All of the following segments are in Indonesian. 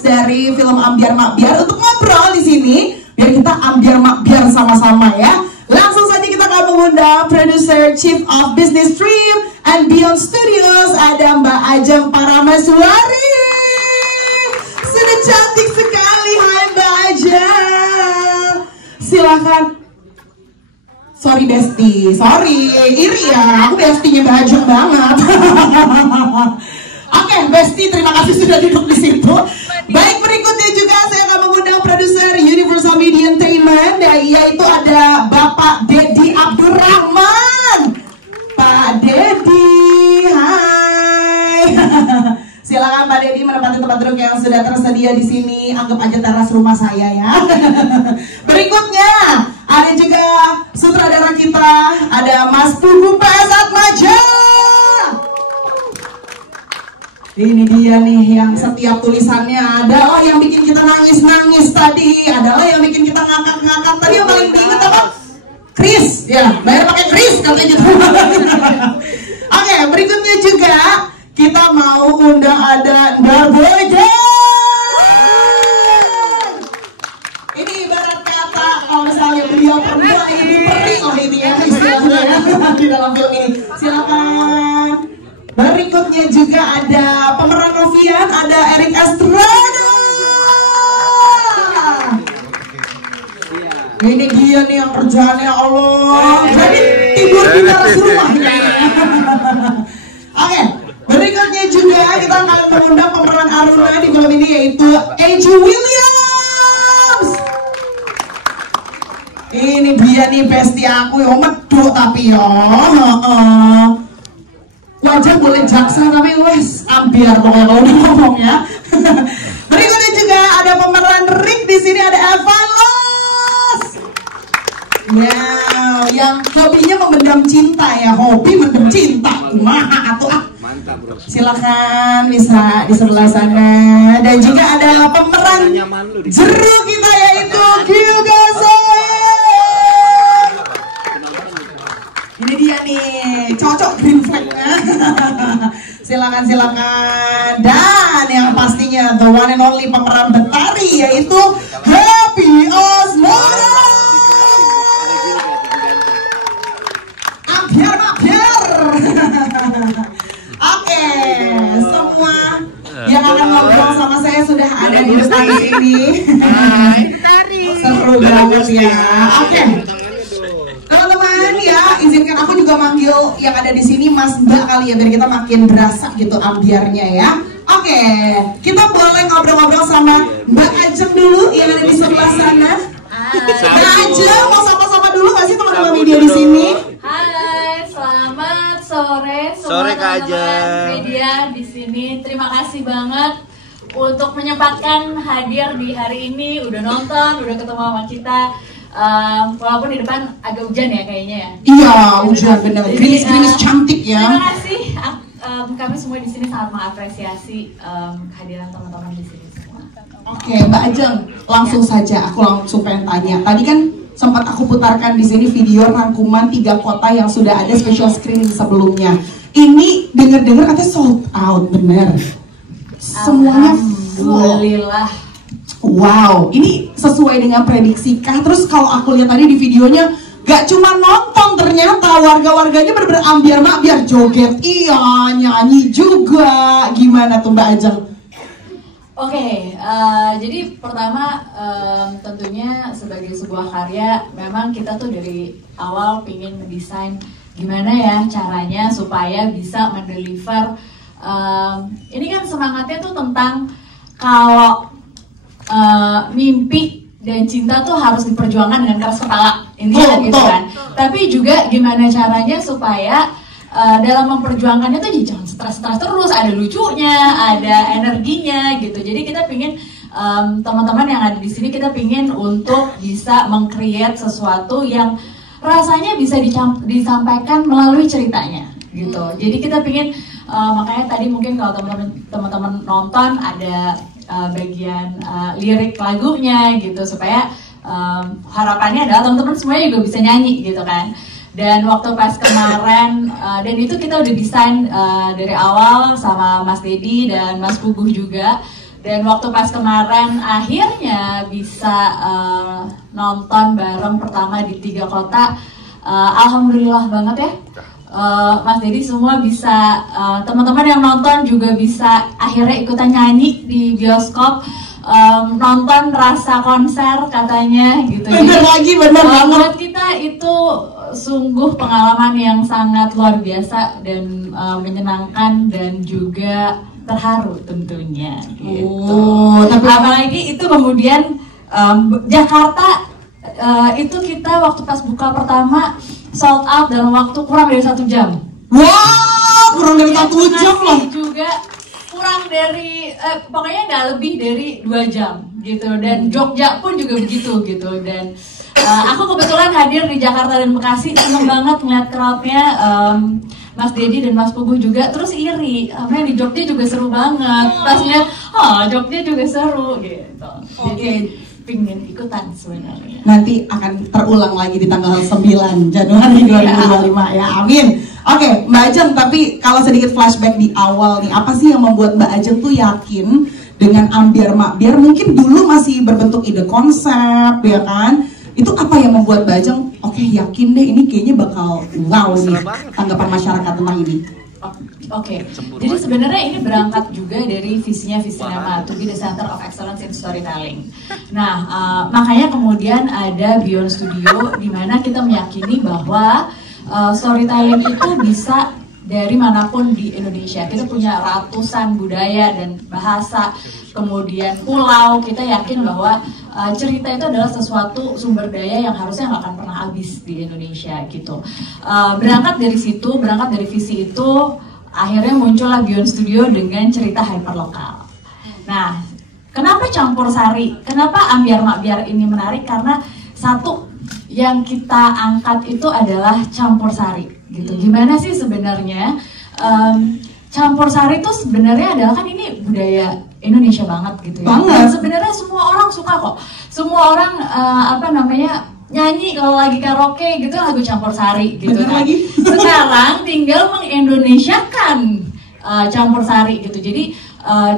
artis dari film Ambyar Makbyar untuk ngobrol di sini biar kita ambyar makbyar sama-sama ya. Langsung saja kita akan mengundang produser Chief of Business Stream and Beyond Studios, ada Mbak Ajeng Paramaswari. Sudah cantik sekali, hai Mbak Ajeng. Silakan. Sorry Besti, sorry, iri ya, aku bestinya Mbak Ajeng banget. Oke, Besti, terima kasih sudah duduk di situ. Baik, berikutnya juga saya akan mengundang produser Universal Media Entertainment, yaitu ada Bapak Dedi Abdurrahman. Pak Dedi, hai. Silakan Pak Dedi menempati tempat duduk yang sudah tersedia di sini. Anggap aja teras rumah saya ya. Berikutnya ada juga sutradara kita, ada Mas Pugu PS Atmaja. Ini dia nih yang setiap tulisannya adalah yang bikin kita nangis-nangis tadi, adalah yang bikin kita ngakak-ngakak. Tadi yang paling diinget apa? Kris, ya, bayar pakai kris katanya gitu. Oke, berikutnya juga kita mau undang ada Darboyden. Ini ibarat kata kalau misalnya beliau perempuan itu perih loh ini ya istilahnya ya, di dalam film ini. Silakan. Berikutnya juga ada pemeran Novian, ada Eric Estrada. Ini dia nih yang kerjaannya Allah. Jadi tidur di teras rumahnya. Oke, berikutnya juga kita akan mengundang pemeran Aruna di film ini yaitu A.J. Williams. Ini dia nih besti aku yang meduk tapi ya. Wajah boleh jaksa tapi wes ambiar pokoknya kalau udah ngomong ya. Berikutnya juga ada pemeran Rick di sini, ada Evan Los. Wow, yang hobinya memendam cinta ya, hobi mendem cinta. Kumaha atuh ah. Silakan bisa di sebelah sana. Dan juga ada pemeran Jeru kita yaitu Kyugase. Ini dia nih, cocok green flag-nya. Silakan. Dan yang pastinya the one and only pemeran Betari yaitu Happy Asmara. Ambiar. Oke, semua yang akan ngobrol sama saya sudah ada di depan sini. Seru banget ya. Oke. Teman-teman ya, izinkan aku juga manggil yang ada di sini Mas Mbak kali ya, biar kita makin berasa gitu ambiarnya ya. Oke, kita boleh ngobrol-ngobrol sama Mbak Ajeng dulu yang ada di sebelah sana. Mbak Ajeng, mau sapa-sapa dulu nggak sih teman-teman media di sini? Hai, selamat sore Sore Kak Ajeng. Media di sini. Terima kasih banget untuk menyempatkan hadir di hari ini. Udah nonton, udah ketemu sama kita. Walaupun di depan agak hujan ya kayaknya ya. Iya, hujan bener. Gerimis-gerimis cantik ya. Terima kasih. Kami semua di sini sangat mengapresiasi kehadiran teman-teman di sini semua. Oke, Mbak Ajeng, langsung saja aku langsung pengen tanya. Tadi kan sempat aku putarkan di sini video rangkuman 3 kota yang sudah ada special screening sebelumnya. Ini dengar-dengar katanya sold out, bener? Semuanya full. Alhamdulillah. Wow, ini sesuai dengan prediksi kah? Terus kalau aku lihat tadi di videonya, gak cuma nonton, ternyata warga-warganya bener-bener ambiar makbiar, joget, iya, nyanyi juga. Gimana tuh Mbak Ajeng? Oke, jadi pertama tentunya sebagai sebuah karya, memang kita tuh dari awal pingin mendesain gimana ya caranya supaya bisa mendeliver. Ini kan semangatnya tuh tentang kalau mimpi dan cinta tuh harus diperjuangkan dengan keras kepala, intinya gitu kan. Tapi juga gimana caranya supaya dalam memperjuangkannya tuh jangan stres-stres terus, ada lucunya, ada energinya gitu. Jadi kita pingin teman-teman yang ada di sini, kita pingin untuk bisa meng-create sesuatu yang rasanya bisa disampaikan melalui ceritanya gitu. Jadi kita pingin makanya tadi mungkin kalau teman-teman nonton ada bagian lirik lagunya gitu, supaya harapannya adalah teman-teman semuanya juga bisa nyanyi gitu kan. Dan waktu pas kemarin dan itu kita udah desain dari awal sama Mas Dedi dan Mas Puguh juga. Dan waktu pas kemarin akhirnya bisa nonton bareng pertama di 3 kota, alhamdulillah banget ya. Mas Dedi semua bisa, teman-teman yang nonton juga bisa akhirnya ikutan nyanyi di bioskop, nonton rasa konser katanya gitu. Bener lagi, bener banget. Buat kita itu sungguh pengalaman yang sangat luar biasa dan menyenangkan dan juga terharu tentunya gitu. Tapi apalagi itu kemudian Jakarta itu kita waktu pas buka pertama sold out dalam waktu kurang dari 1 jam. Wow, kurang dari 1 jam loh. Juga kurang dari pokoknya nggak lebih dari 2 jam gitu. Dan Jogja pun juga begitu gitu. Dan aku kebetulan hadir di Jakarta dan Bekasi, seneng banget ngeliat crowdnya. Mas Dedi dan Mas Puguh juga, terus iri, apa di Jogja juga seru banget. Pasnya, Jogja juga seru gitu. Jadi pingin ikutan sebenarnya. Nanti akan terulang lagi di tanggal 9 Januari 2025 ya, amin. Oke, Mbak Ajeng, tapi kalau sedikit flashback di awal nih, apa sih yang membuat Mbak Ajeng tuh yakin dengan Ambyar Makbyar? Mungkin dulu masih berbentuk ide konsep, ya kan? Itu apa yang membuat Mbak Ajeng, oke, yakin deh ini kayaknya bakal wow nih tanggapan masyarakat tentang ini? Oke, jadi sebenarnya ini berangkat juga dari visinya Visinema, to be the center of excellence in storytelling. Nah, makanya kemudian ada Beyond Studio, di mana kita meyakini bahwa storytelling itu bisa dari manapun di Indonesia. Kita punya ratusan budaya dan bahasa, kemudian pulau. Kita yakin bahwa cerita itu adalah sesuatu sumber daya yang harusnya nggak akan pernah habis di Indonesia gitu. Berangkat dari situ, berangkat dari visi itu, akhirnya muncullah Beyond Studio dengan cerita hyperlokal. Nah, kenapa campur sari? Kenapa Ambyar Makbyar ini menarik? Karena satu yang kita angkat itu adalah campur sari gitu. Gimana sih sebenarnya campur sari itu sebenarnya adalah kan ini budaya Indonesia banget gitu ya. Dan sebenarnya semua orang suka kok. Semua orang nyanyi kalau lagi karaoke gitu lagu campur sari gitu. Nah, sekarang tinggal mengindonesiakan campur sari gitu. Jadi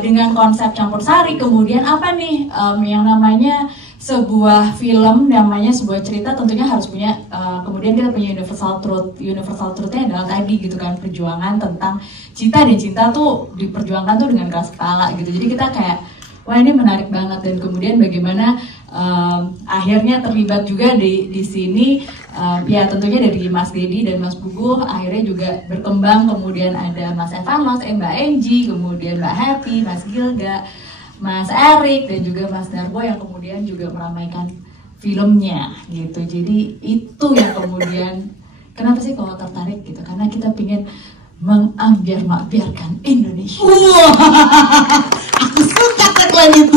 dengan konsep campur sari, kemudian apa nih yang namanya sebuah film, namanya sebuah cerita tentunya harus punya kemudian kita punya universal truth. Universal truthnya adalah tadi gitu kan, perjuangan tentang cinta, dan cinta tuh diperjuangkan tuh dengan keras kepala gitu. Jadi kita kayak wah ini menarik banget. Dan kemudian bagaimana akhirnya terlibat juga di sini ya tentunya dari Mas Dedi dan Mas Puguh, akhirnya juga berkembang, kemudian ada Mas Evanos, Mbak Enji, kemudian Mbak Happy, Mas Gilga, Mas Erik, dan juga Mas Darbo yang kemudian juga meramaikan filmnya gitu. Jadi itu yang kemudian kenapa sih kalau tertarik gitu, karena kita pingin mengambyar makbyarkan Indonesia. Aku suka tagline itu.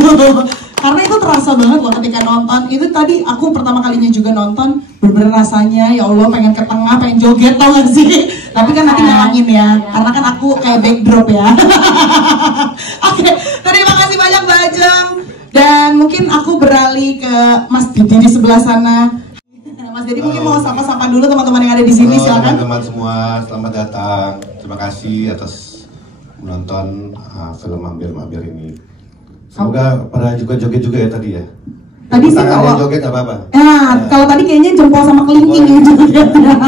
Karena itu terasa banget loh ketika nonton. Itu tadi aku pertama kalinya juga nonton, bener-bener rasanya ya Allah pengen ke tengah, pengen joget, tau gak sih? Tapi kan nanti ngalangin ya, karena kan aku kayak backdrop ya. Oke, terima kasih banyak Mbak Ajeng. Dan mungkin aku beralih ke Mas Dedi di sebelah sana. Mas Dedi mungkin mau sapa-sapa dulu teman-teman yang ada di sini, silakan. Teman-teman semua, selamat datang. Terima kasih atas menonton film Ambyar Makbyar ini. Semoga pada juga joget juga ya tadi ya. Tadi sih kalau joget nggak apa-apa. Nah, kalau tadi kayaknya jempol sama kelingking yang jogetnya.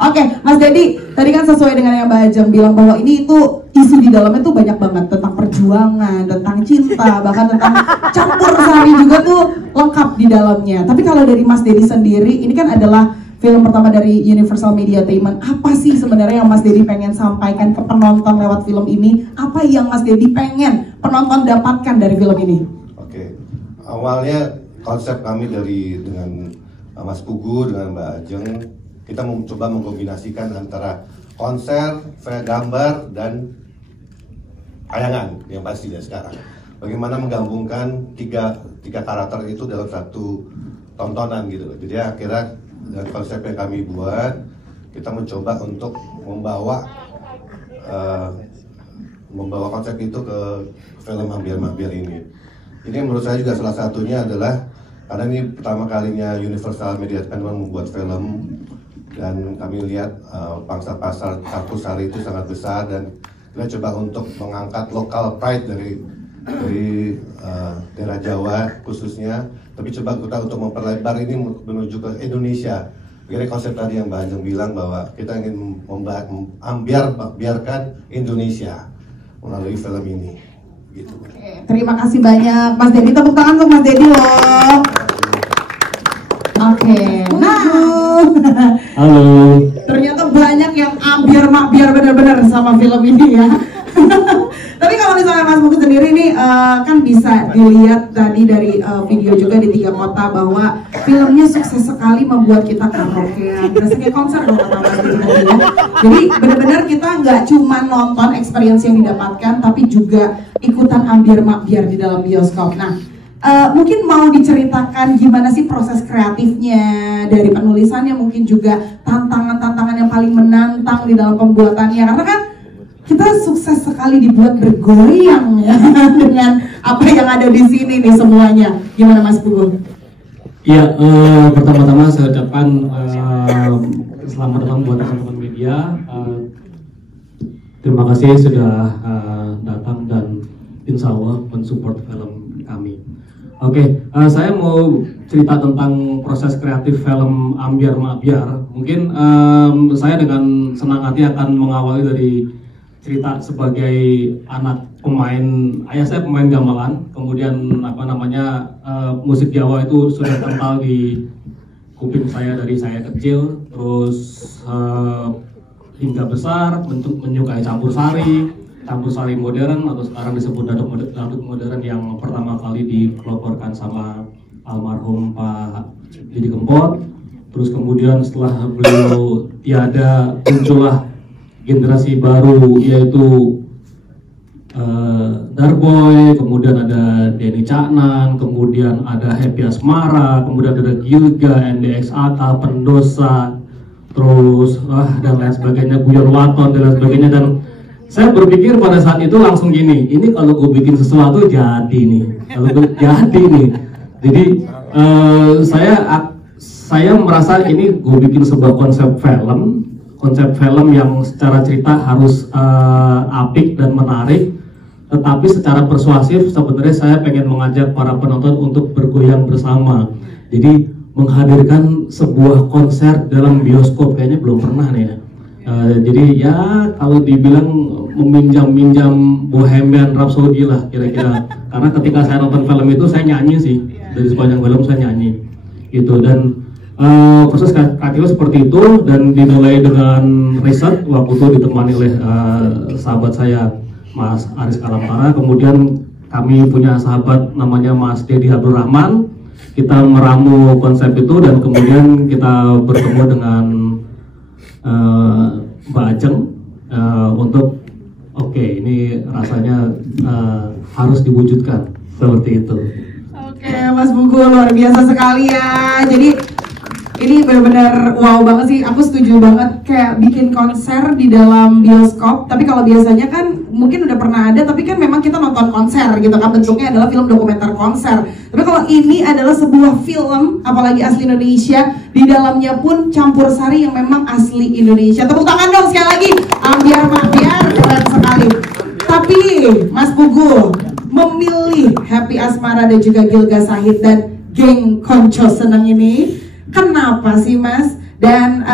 Oke, Mas Dedi, tadi kan sesuai dengan yang Mbak Ajeng bilang bahwa ini itu isu di dalamnya tuh banyak banget tentang perjuangan, tentang cinta, bahkan tentang campur sari juga tuh lengkap di dalamnya. Tapi kalau dari Mas Dedi sendiri, ini kan adalah film pertama dari Universal Mediatainment. Apa sih sebenarnya yang Mas Dedi pengen sampaikan ke penonton lewat film ini? Apa yang Mas Dedi pengen penonton dapatkan dari film ini? Oke, awalnya konsep kami dengan Mas Puguh, dengan Mbak Ajeng, kita mencoba mengkombinasikan antara konser, gambar, dan tayangan yang pasti dari sekarang. Bagaimana menggabungkan tiga karakter itu dalam satu tontonan gitu. Jadi akhirnya dengan konsep yang kami buat, kita mencoba untuk membawa konsep itu ke film Ambyar Makbyar ini. Ini menurut saya juga salah satunya adalah karena ini pertama kalinya Universal Mediatainment membuat film, dan kami lihat pangsa pasar campur sari itu sangat besar, dan kita coba untuk mengangkat lokal pride dari dari daerah Jawa khususnya, tapi coba kita untuk memperlebar ini menuju ke Indonesia. Kira konsep tadi yang Mbak Ajeng bilang bahwa kita ingin membiarkan Indonesia melalui film ini. Gitu. Oke, terima kasih banyak Mas Dedi, tepuk tangan untuk Mas Dedi loh. Oke, nah, halo. Ternyata banyak yang ambiar benar-benar sama film ini ya. Tapi kalau misalnya Mas Pugu sendiri nih kan bisa dilihat tadi dari video juga di 3 kota bahwa filmnya sukses sekali membuat kita karaokean, berasa kayak konser dong kata Mas Pugu ya. Jadi benar-benar kita nggak cuma nonton experience yang didapatkan, tapi juga ikutan ambiar-makbiar di dalam bioskop. Nah, mungkin mau diceritakan gimana sih proses kreatifnya dari penulisannya, mungkin juga tantangan-tantangan yang paling menantang di dalam pembuatannya, karena kan kita sukses sekali dibuat bergoyang ya dengan apa yang ada di sini nih semuanya. Gimana Mas Pugu? Iya, pertama-tama saya ucapkan selamat datang buat teman-teman media. Terima kasih sudah datang dan insya Allah mensupport film kami. Oke, saya mau cerita tentang proses kreatif film Ambiar Makbiar. Mungkin saya dengan senang hati akan mengawali dari cerita sebagai anak pemain. Ayah saya pemain gamelan, kemudian musik Jawa itu sudah kental di kuping saya dari saya kecil, terus hingga besar menyukai campur sari modern atau sekarang disebut dangdut modern yang pertama kali dikeloporkan sama almarhum Pak Didi Kempot. Terus kemudian setelah beliau tiada, muncullah generasi baru, yaitu Darboy, kemudian ada Denny Caknan, kemudian ada Happy Asmara, kemudian ada Gilga, NDXAK, Pendosa, terus dan lain sebagainya, Guyon Waton dan lain sebagainya. Dan saya berpikir pada saat itu langsung gini, ini kalau gue bikin sesuatu jadi nih, jadi saya merasa ini gue bikin sebuah konsep film yang secara cerita harus apik dan menarik, tetapi secara persuasif sebenarnya saya pengen mengajak para penonton untuk bergoyang bersama. Jadi menghadirkan sebuah konser dalam bioskop kayaknya belum pernah nih ya. Jadi ya kalau dibilang meminjam Bohemian Rhapsody lah kira-kira. Karena ketika saya nonton film itu saya nyanyi sih, dari sepanjang film saya nyanyi gitu. Dan proses kreatifnya seperti itu, dan dimulai dengan riset waktu itu ditemani oleh sahabat saya Mas Aris Kalampara. Kemudian kami punya sahabat namanya Mas Dedi Abdurrahman. Kita meramu konsep itu dan kemudian kita bertemu dengan Mbak Ajeng untuk ini rasanya harus diwujudkan seperti itu. Oke, Mas Pugu luar biasa sekali ya. Jadi ini benar-benar wow banget sih. Aku setuju banget kayak bikin konser di dalam bioskop. Tapi kalau biasanya kan mungkin udah pernah ada, tapi kan memang kita nonton konser gitu kan, bentuknya adalah film dokumenter konser. Tapi kalau ini adalah sebuah film, apalagi asli Indonesia, di dalamnya pun campur sari yang memang asli Indonesia. Tepuk tangan dong sekali lagi. Ambiar makbiar, keren sekali. Tapi Mas Pugu memilih Happy Asmara dan juga Gilga Sahid dan geng Konco Seneng ini, kenapa sih Mas? Dan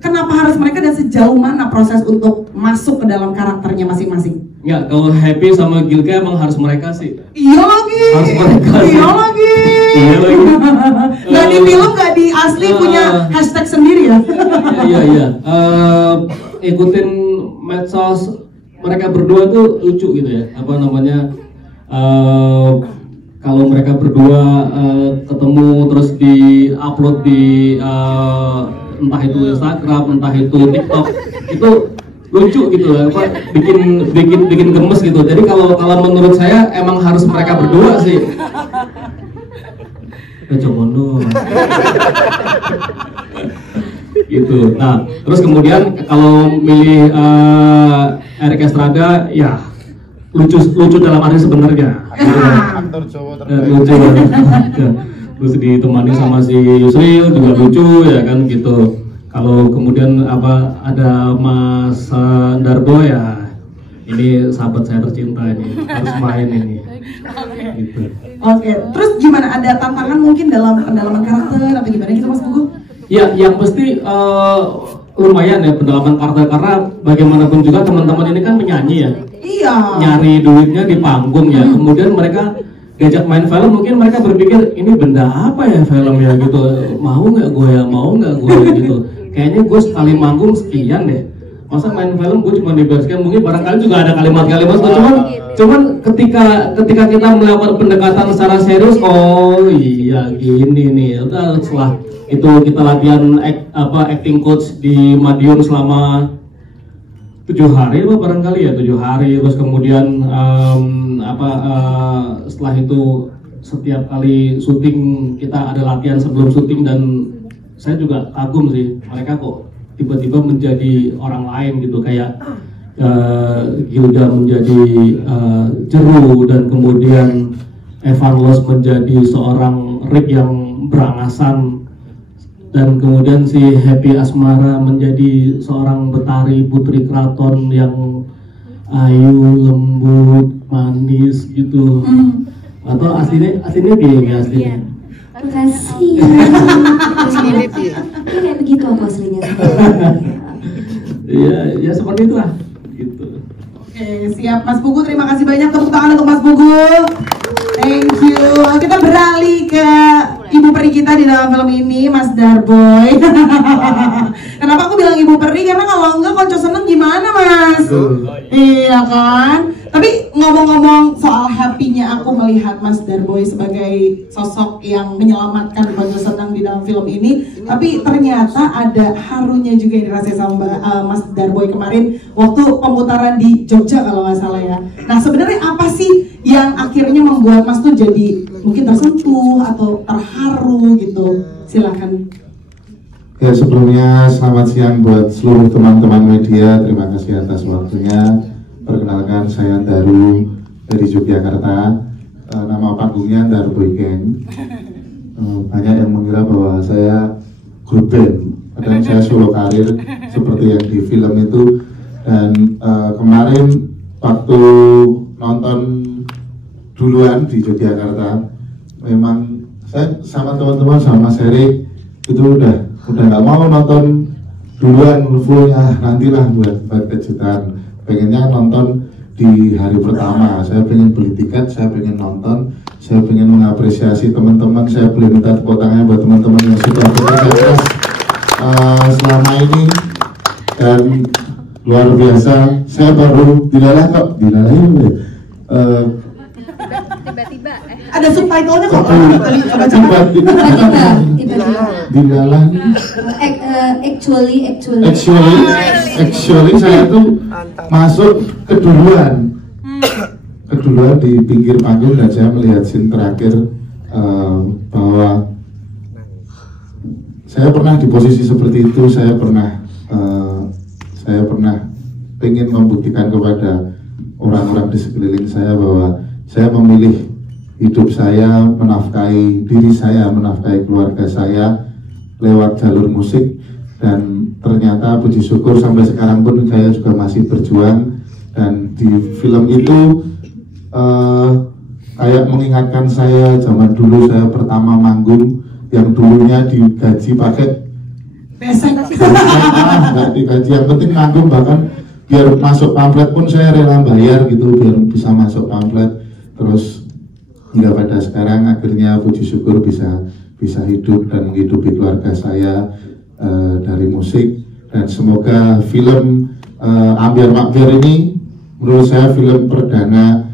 kenapa harus mereka, dan sejauh mana proses untuk masuk ke dalam karakternya masing-masing? Ya, kalau Happy sama Gilga emang harus mereka sih. Iya lagi. Harus mereka sih. Iya lagi. Nggak di film, nggak di asli punya hashtag sendiri ya? Iya. Ikutin medsos mereka berdua tuh lucu gitu ya. Kalau mereka berdua ketemu terus di-upload di entah itu Instagram, entah itu TikTok, itu lucu gitu ya, bikin gemes gitu. Jadi kalau menurut saya emang harus mereka berdua sih. Gitu. Nah, terus kemudian kalau milih Erik Estrada, ya lucu dalam arti sebenarnya. Aktor Jawa Lucu ya. Terus ditemani sama si Yusril juga lucu ya kan gitu. Kalau kemudian ada Mas Darboy ya ini sahabat saya tercinta ini harus main ini. Gitu. Oke, terus gimana, ada tantangan mungkin dalam pendalaman karakter atau gimana gitu Mas Pugu? Ya, yang pasti lumayan ya pendalaman karakter, karena bagaimanapun juga teman-teman ini kan penyanyi ya. Iya. Nyari duitnya di panggung ya. Kemudian mereka diajak main film, mungkin mereka berpikir ini benda apa ya film ya gitu. Mau nggak gue ya, mau nggak gue gitu. Kayaknya gue sekali manggung sekian deh. Masa main film gue cuma dibereskan, mungkin barangkali juga ada kalimat-kalimat cuman ketika kita melakukan pendekatan secara serius, oh iya gini nih. Udah setelah itu kita latihan acting coach di Madiun selama 7 hari apa barangkali ya, 7 hari. Terus kemudian setelah itu setiap kali syuting kita ada latihan sebelum syuting, dan saya juga kagum sih mereka kok tiba-tiba menjadi orang lain gitu, kayak Gilda menjadi Jeru, dan kemudian Evan Los menjadi seorang Rick yang berangasan, dan kemudian si Happy Asmara menjadi seorang Betari putri keraton yang ayu, lembut, manis gitu. Atau aslinya gini aslinya. Makasih. Kayak begitu aku aslinya. Ya seperti itulah gitu. Oke, siap Mas Pugu, terima kasih banyak, tepuk tangan untuk Mas Pugu. Thank you. Kita beralih ke ibu peri kita di dalam film ini, Mas Darboy. Kenapa aku bilang ibu peri? Karena kalau enggak konco seneng gimana Mas? Iya kan? Tapi ngomong-ngomong soal happy-nya aku melihat Mas Darboy sebagai sosok yang menyelamatkan konco seneng di dalam film ini. Tapi ternyata ada harunya juga yang dirasain sama Mas Darboy kemarin waktu pemutaran di Jogja kalau nggak salah ya. Nah sebenarnya apa sih yang akhirnya membuat Mas tuh jadi mungkin tersentuh atau terharu gitu? Silakan. Ya, sebelumnya selamat siang buat seluruh teman-teman media. Terima kasih atas waktunya. Perkenalkan, saya Daru dari Yogyakarta. Nama panggungnya Darboy Gang. Banyak yang mengira bahwa saya grup band, padahal saya solo karir seperti yang di film itu. Dan kemarin waktu nonton duluan di Yogyakarta, memang saya sama teman-teman sama Seri itu udah nggak mau nonton duluan fullnya, nantilah buat kejutan. Pengennya nonton di hari pertama. Saya pengen beli tiket, saya pengen nonton, saya pengen mengapresiasi teman-teman. Saya beli minta tepuk tangannya buat teman-teman yang sudah bekerja keras selama ini, dan luar biasa. Saya baru dilalah Tiba-tiba ada subtitlenya kok. Dilalah. Actually saya tuh masuk keduluan di pinggir panggung, dan saya melihat scene terakhir bahwa saya pernah di posisi seperti itu. Saya pernah pengen membuktikan kepada orang-orang di sekeliling saya bahwa saya memilih hidup saya, menafkahi diri saya, menafkahi keluarga saya lewat jalur musik. Dan ternyata puji syukur sampai sekarang pun saya juga masih berjuang. Dan di film itu kayak mengingatkan saya zaman dulu saya pertama manggung, yang dulunya digaji pakai nggak digaji, yang penting manggung, bahkan biar masuk pamflet pun saya rela bayar gitu biar bisa masuk pamflet. Terus hingga pada sekarang akhirnya puji syukur bisa hidup dan menghidupi keluarga saya dari musik. Dan semoga film Ambyar Makbyar ini menurut saya film perdana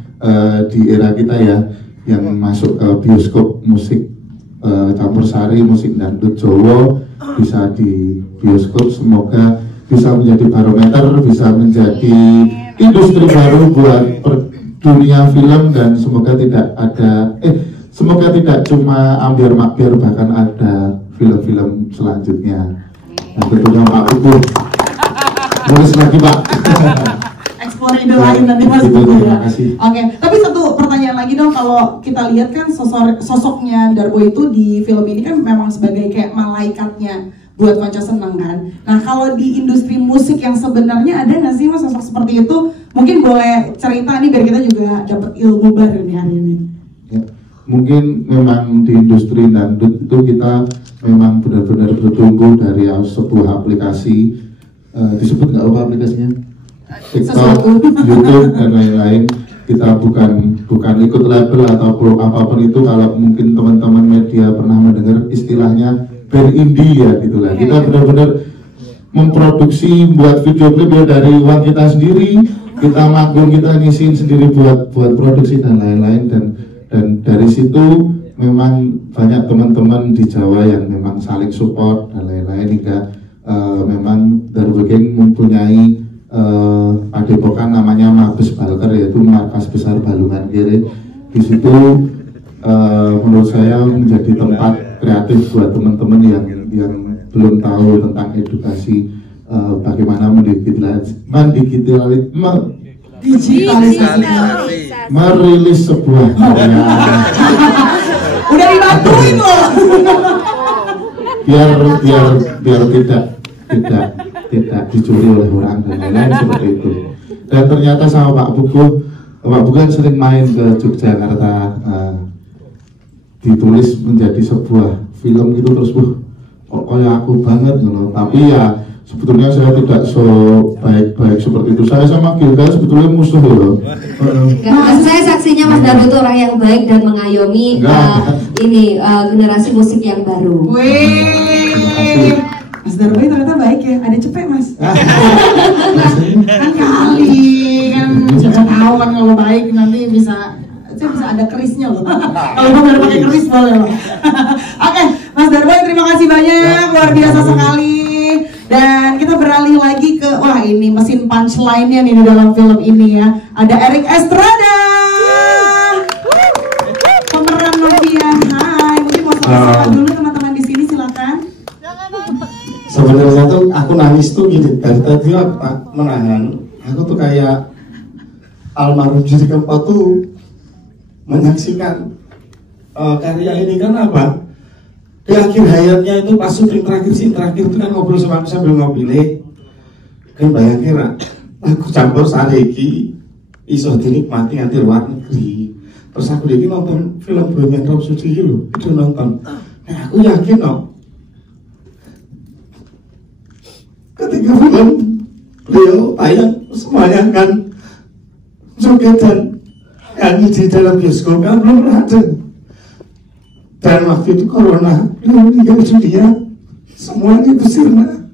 di era kita ya, yang masuk ke bioskop musik campur sari, musik dangdut Jawa bisa di bioskop. Semoga bisa menjadi barometer, bisa menjadi industri baru buat dunia film, dan semoga tidak cuma Ambyar Makbyar, bahkan ada film-film selanjutnya. Dan tentunya Pak Pugu nulis lagi Pak. Eksplor ide lain nanti Mas Pugu ya. Oke, tapi satu pertanyaan lagi dong, kalau kita lihat kan sosoknya Darboy itu di film ini kan memang sebagai kayak malaikatnya buat konco seneng kan. Nah kalau di industri musik yang sebenarnya ada nggak sih mas sosok seperti itu? Mungkin boleh cerita nih biar kita juga dapat ilmu baru nih hari ini. Ya, mungkin memang di industri dangdut itu kita memang benar-benar bertumbuh dari sebuah aplikasi, disebut nggak apa aplikasinya? TikTok, YouTube dan lain-lain. Kita bukan ikut label ataupun apapun itu. Kalau mungkin teman-teman media pernah mendengar istilahnya band indie ya gitulah. Kita benar-benar memproduksi, buat video klip ya dari uang kita sendiri. Kita manggung, kita ngisiin sendiri buat produksi dan lain-lain, dan dari situ memang banyak teman-teman di Jawa yang memang saling support dan lain-lain, hingga memang Darwegeng mempunyai padepokan namanya Mabes Balker, yaitu markas besar Balungan Kiri. Di situ menurut saya menjadi tempat kreatif buat teman-tean yang belum tahu tentang edukasi, bagaimana digitalisasi, merilis sebuah karya. Udah dibantuin loh. biar tidak dicuri oleh orang dan lain-lain seperti itu. Dan ternyata sama Pak Buku kan sering main ke Yogyakarta, ditulis menjadi sebuah film gitu, terus kok kayak aku banget gitu. Tapi ya sebetulnya saya tidak so baik-baik seperti itu. Saya sama Gilga sebetulnya musuh loh. Saya saksinya Mas Darwo itu orang yang baik dan mengayomi generasi musik yang baru. Wih, Mas Darwo ternyata baik ya. Ada cepet mas. Kan kali kan siapa tahu kan kalau baik nanti bisa ada kerisnya loh. Kalau nggak pakai keris boleh loh. Oke, Mas Darwo terima kasih banyak, luar biasa sekali. Dan kita beralih lagi ke ini mesin punchline-nya nih di dalam film ini ya. Ada Erik Estrada, pemeran Novian. Hai, mungkin mau sapa dulu teman-teman di sini, silakan. Sebenarnya tuh aku nangis tuh gini, dari tadi aku tak menahan. Aku tuh kayak almarhum Didi Kempot tuh menyaksikan karya ini kan apa? Di akhir hayatnya itu pas syuting terakhir itu kan ngobrol sama aku sambil ngobrol. Kan bayangin lagu campur sari iki iso dinikmati nganti luar negeri. Terus aku lagi nonton film Bohemian Rhapsody itu nonton. Nah, aku yakin ketika film beliau tayang semuanya kan joget dan nyanyi di dalam bioskop kan belum ada. Dan waktu itu corona, beliau meninggal dunia, semuanya itu sirna.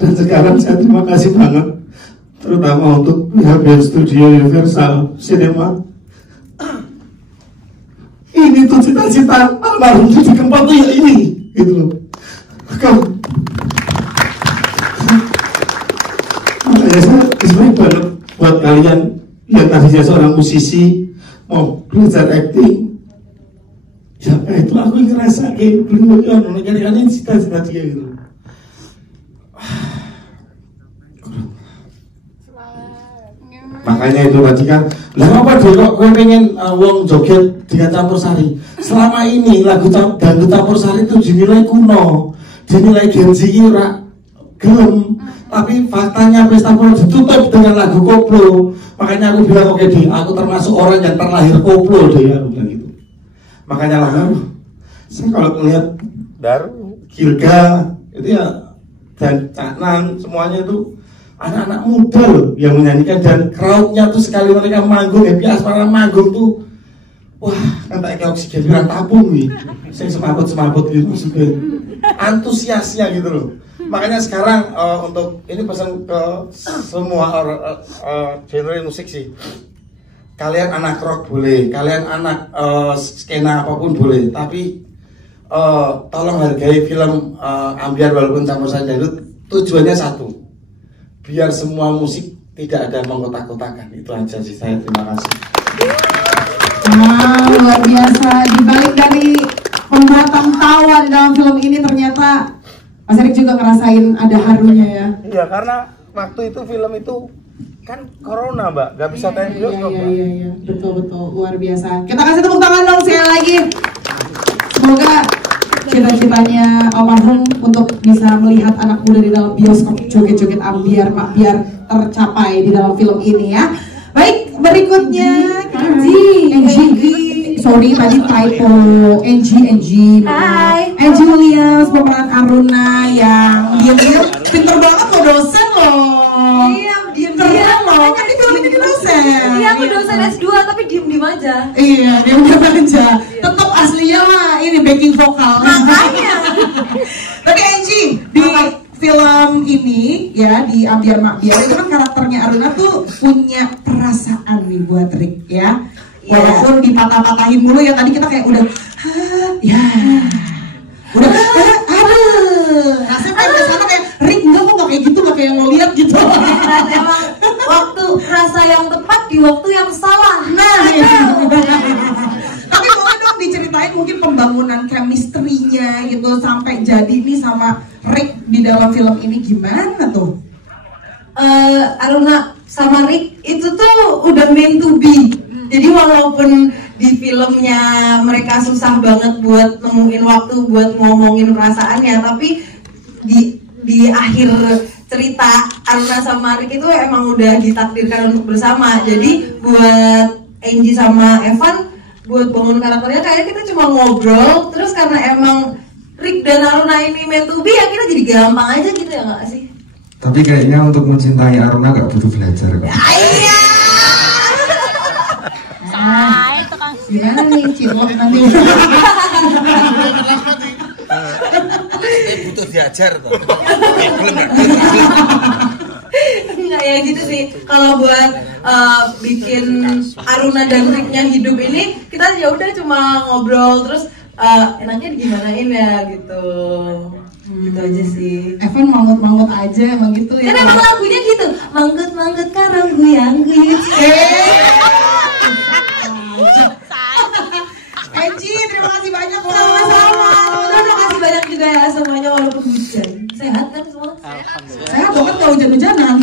Dan sekarang saya terima kasih banget, terutama untuk pihak dari studio Universal Cinema. Ini tuh cita-cita almarhum Didi Kempot tuh ya ini, gitu loh. Makanya saya sebenarnya banget buat kalian yang tadinya seorang musisi mau belajar acting. Ya itu aku ngerasa kayak belum jadi cita-cita dia gitu. Makanya itu tadi kan, lah apa deh kok gue pengen wong joget dengan campur sari. Selama ini lagu dangdut campur sari itu dinilai kuno, dinilai genzi ora gelem. Tapi faktanya pesta polo ditutup dengan lagu koplo. Makanya aku bilang oke deh, aku termasuk orang yang terlahir koplo deh ya, bilang gitu. Makanya lah, saya kalau melihat Gilga itu ya dan Cak Nang semuanya itu anak-anak muda loh yang menyanyikan, dan crowdnya tuh sekali mereka manggung, happy asmara manggung tuh, wah kan tak kayak oksigen bilang tabung nih, saya semabut gitu maksudnya, antusiasnya gitu loh. Makanya sekarang untuk ini pesan ke semua genre musik sih. Kalian anak rock boleh, kalian anak skena apapun boleh, tapi tolong hargai film ambiar walaupun campur sari dangdut. Tujuannya satu, biar semua musik tidak ada mengkotak-kotakan. Itu aja sih saya, terima kasih. Wow, luar biasa. Di balik dari pembuatan tawa di dalam film ini ternyata Mas Erik juga ngerasain ada harunya ya. Iya, karena waktu itu film itu kan corona mbak, gak bisa tayang bioskop. Iya, betul luar biasa. Kita kasih tepuk tangan dong sekali lagi. Semoga cita-citanya almarhum untuk bisa melihat anak muda di dalam bioskop joget-joget ambiar makbiar tercapai di dalam film ini ya. Baik, berikutnya Angie, sorry tadi typo, Angie, Angie Williams pemeran Aruna yang diam-diam pinter banget loh, dosen loh. Iya, diam-diam loh, kan di film ini dosen. Iya, aku dosen S2 tapi diem-diem aja. Iya, diem-diem aja. Tetap aslinya mah ini backing vokal. Makanya. Tapi Angie, di film ini ya, di Ambiar Makbiar itu kan karakternya Aruna tuh punya perasaan nih buat Rick ya. Walaupun dipatah-patahin mulu ya, tadi kita kayak udah udah aduh. Nah, saya kan kesana kayak Rick enggak kayak gitu, gak kayak ngeliat gitu. Dan emang waktu rasa yang tepat di waktu yang salah. Nah, tapi boleh dong diceritain mungkin pembangunan chemistry-nya gitu sampai jadi nih sama Rick di dalam film ini gimana tuh? Aruna sama Rick itu tuh udah meant to be. Jadi walaupun di filmnya mereka susah banget buat nemuin waktu buat ngomongin perasaannya, tapi di akhir cerita Aruna sama Rick itu emang udah ditakdirkan untuk bersama. Jadi buat Angie sama Evan, buat bangun karakternya kayaknya kita cuma ngobrol, terus karena emang Rick dan Aruna ini meant to be, akhirnya jadi gampang aja gitu ya nggak sih? Tapi kayaknya untuk mencintai Aruna gak butuh belajar kan? Iya. Gimana nih cilok nanti? Butuh diajar tuh. Enggak ya gitu sih. Kalau buat bikin Aruna dan Ricknya hidup ini, kita ya udah cuma ngobrol terus enaknya digimanain ya gitu. Gitu aja sih. Evan manggut-manggut aja emang gitu ya. Kan emang lagunya gitu. Manggut-manggut karang guyang-guyut. Angie, terima kasih banyak loh. Sama-sama. Terima kasih banyak juga ya semuanya walaupun hujan. Sehat kan semua? Sehat banget kalau hujan-hujanan.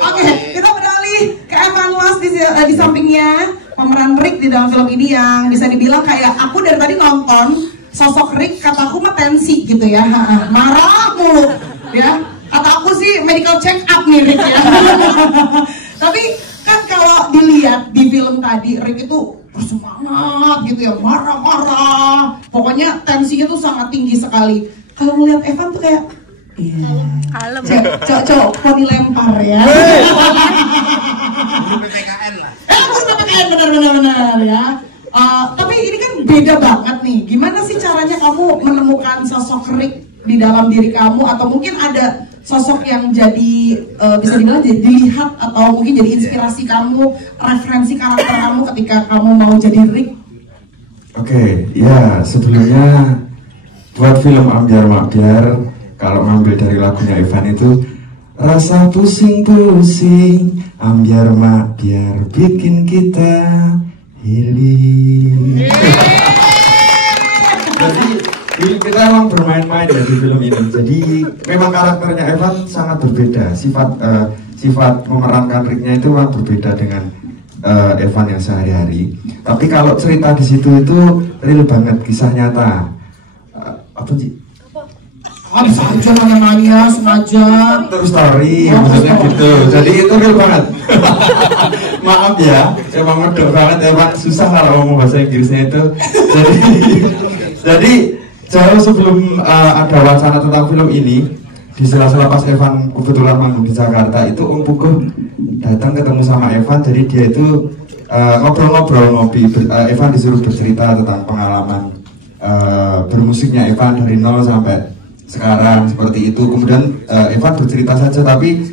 Oke, kita beralih ke Evan Las di sampingnya pemeran Rick di dalam film ini yang bisa dibilang kayak aku dari tadi nonton sosok Rick, kata aku mah tensi gitu ya, marah mulu ya. Kata aku sih medical check up nih Rick ya. Tapi kan kalau dilihat di film tadi Rick itu bersemangat gitu ya, marah-marah, pokoknya tensinya tuh sangat tinggi sekali. Kalau ngeliat Evan tuh kayak kalem, cok kok dilempar ya. PPKN lah. PPKN benar ya. Tapi ini kan beda banget nih. Gimana sih caranya kamu menemukan sosok Rick di dalam diri kamu, atau mungkin ada sosok yang jadi bisa dibilang jadi dilihat atau mungkin jadi inspirasi kamu, referensi karakter kamu ketika kamu mau jadi Rick? Oke, ya sebelumnya buat film Ambiar Makbiar, kalau ngambil dari lagunya Evan itu rasa pusing-pusing, ambiar makbiar bikin kita healing. Jadi kita emang bermain-main ya di film ini. Jadi memang karakternya Evan sangat berbeda. Sifat memerankan Ricknya itu memang berbeda dengan Evan yang sehari-hari. Tapi kalau cerita di situ itu real banget, kisah nyata. Apa sih? Bisa aja nanya sengaja. Terus story, maksudnya gitu. Jadi itu real banget. Maaf ya, emang ngedok banget ya Pak. Susah kalau ngomong bahasa Inggrisnya itu. Jadi jauh sebelum ada wacana tentang film ini, di sela-sela pas Evan kebetulan manggung di Jakarta itu Om Puguh datang ketemu sama Evan. Jadi dia itu ngobrol-ngobrol ngopi. Evan disuruh bercerita tentang pengalaman bermusiknya Evan dari nol sampai sekarang seperti itu. Kemudian Evan bercerita saja, tapi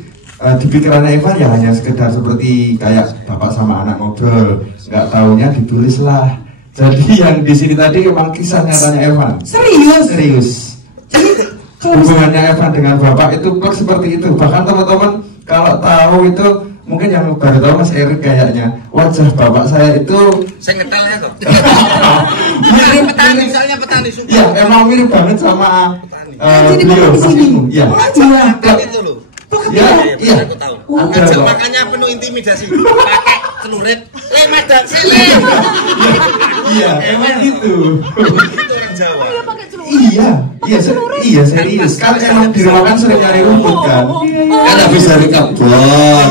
di pikirannya Evan ya hanya sekedar seperti kayak bapak sama anak ngobrol, nggak taunya ditulis lah. Jadi yang di sini tadi memang kisah nyatanya Evan. Serius. Jadi hubungannya Evan dengan bapak itu kok seperti itu. Bahkan teman-teman kalau tahu itu, mungkin yang baru tahu Mas Erik kayaknya wajah bapak saya itu saya ngetel ya kok. mirip petani, misalnya petani ya emang mirip banget sama beliau Mas Ibu. Ya. Itu loh. Iya, aku tahu. Ajeng makanya penuh intimidasi. Pakai celurit, lemat dan sele. Iya, emang gitu. Itu orang Jawa. Iya serius. Kan emang di rumah kan sering nyari rumput kan. Kan habis dari kebun.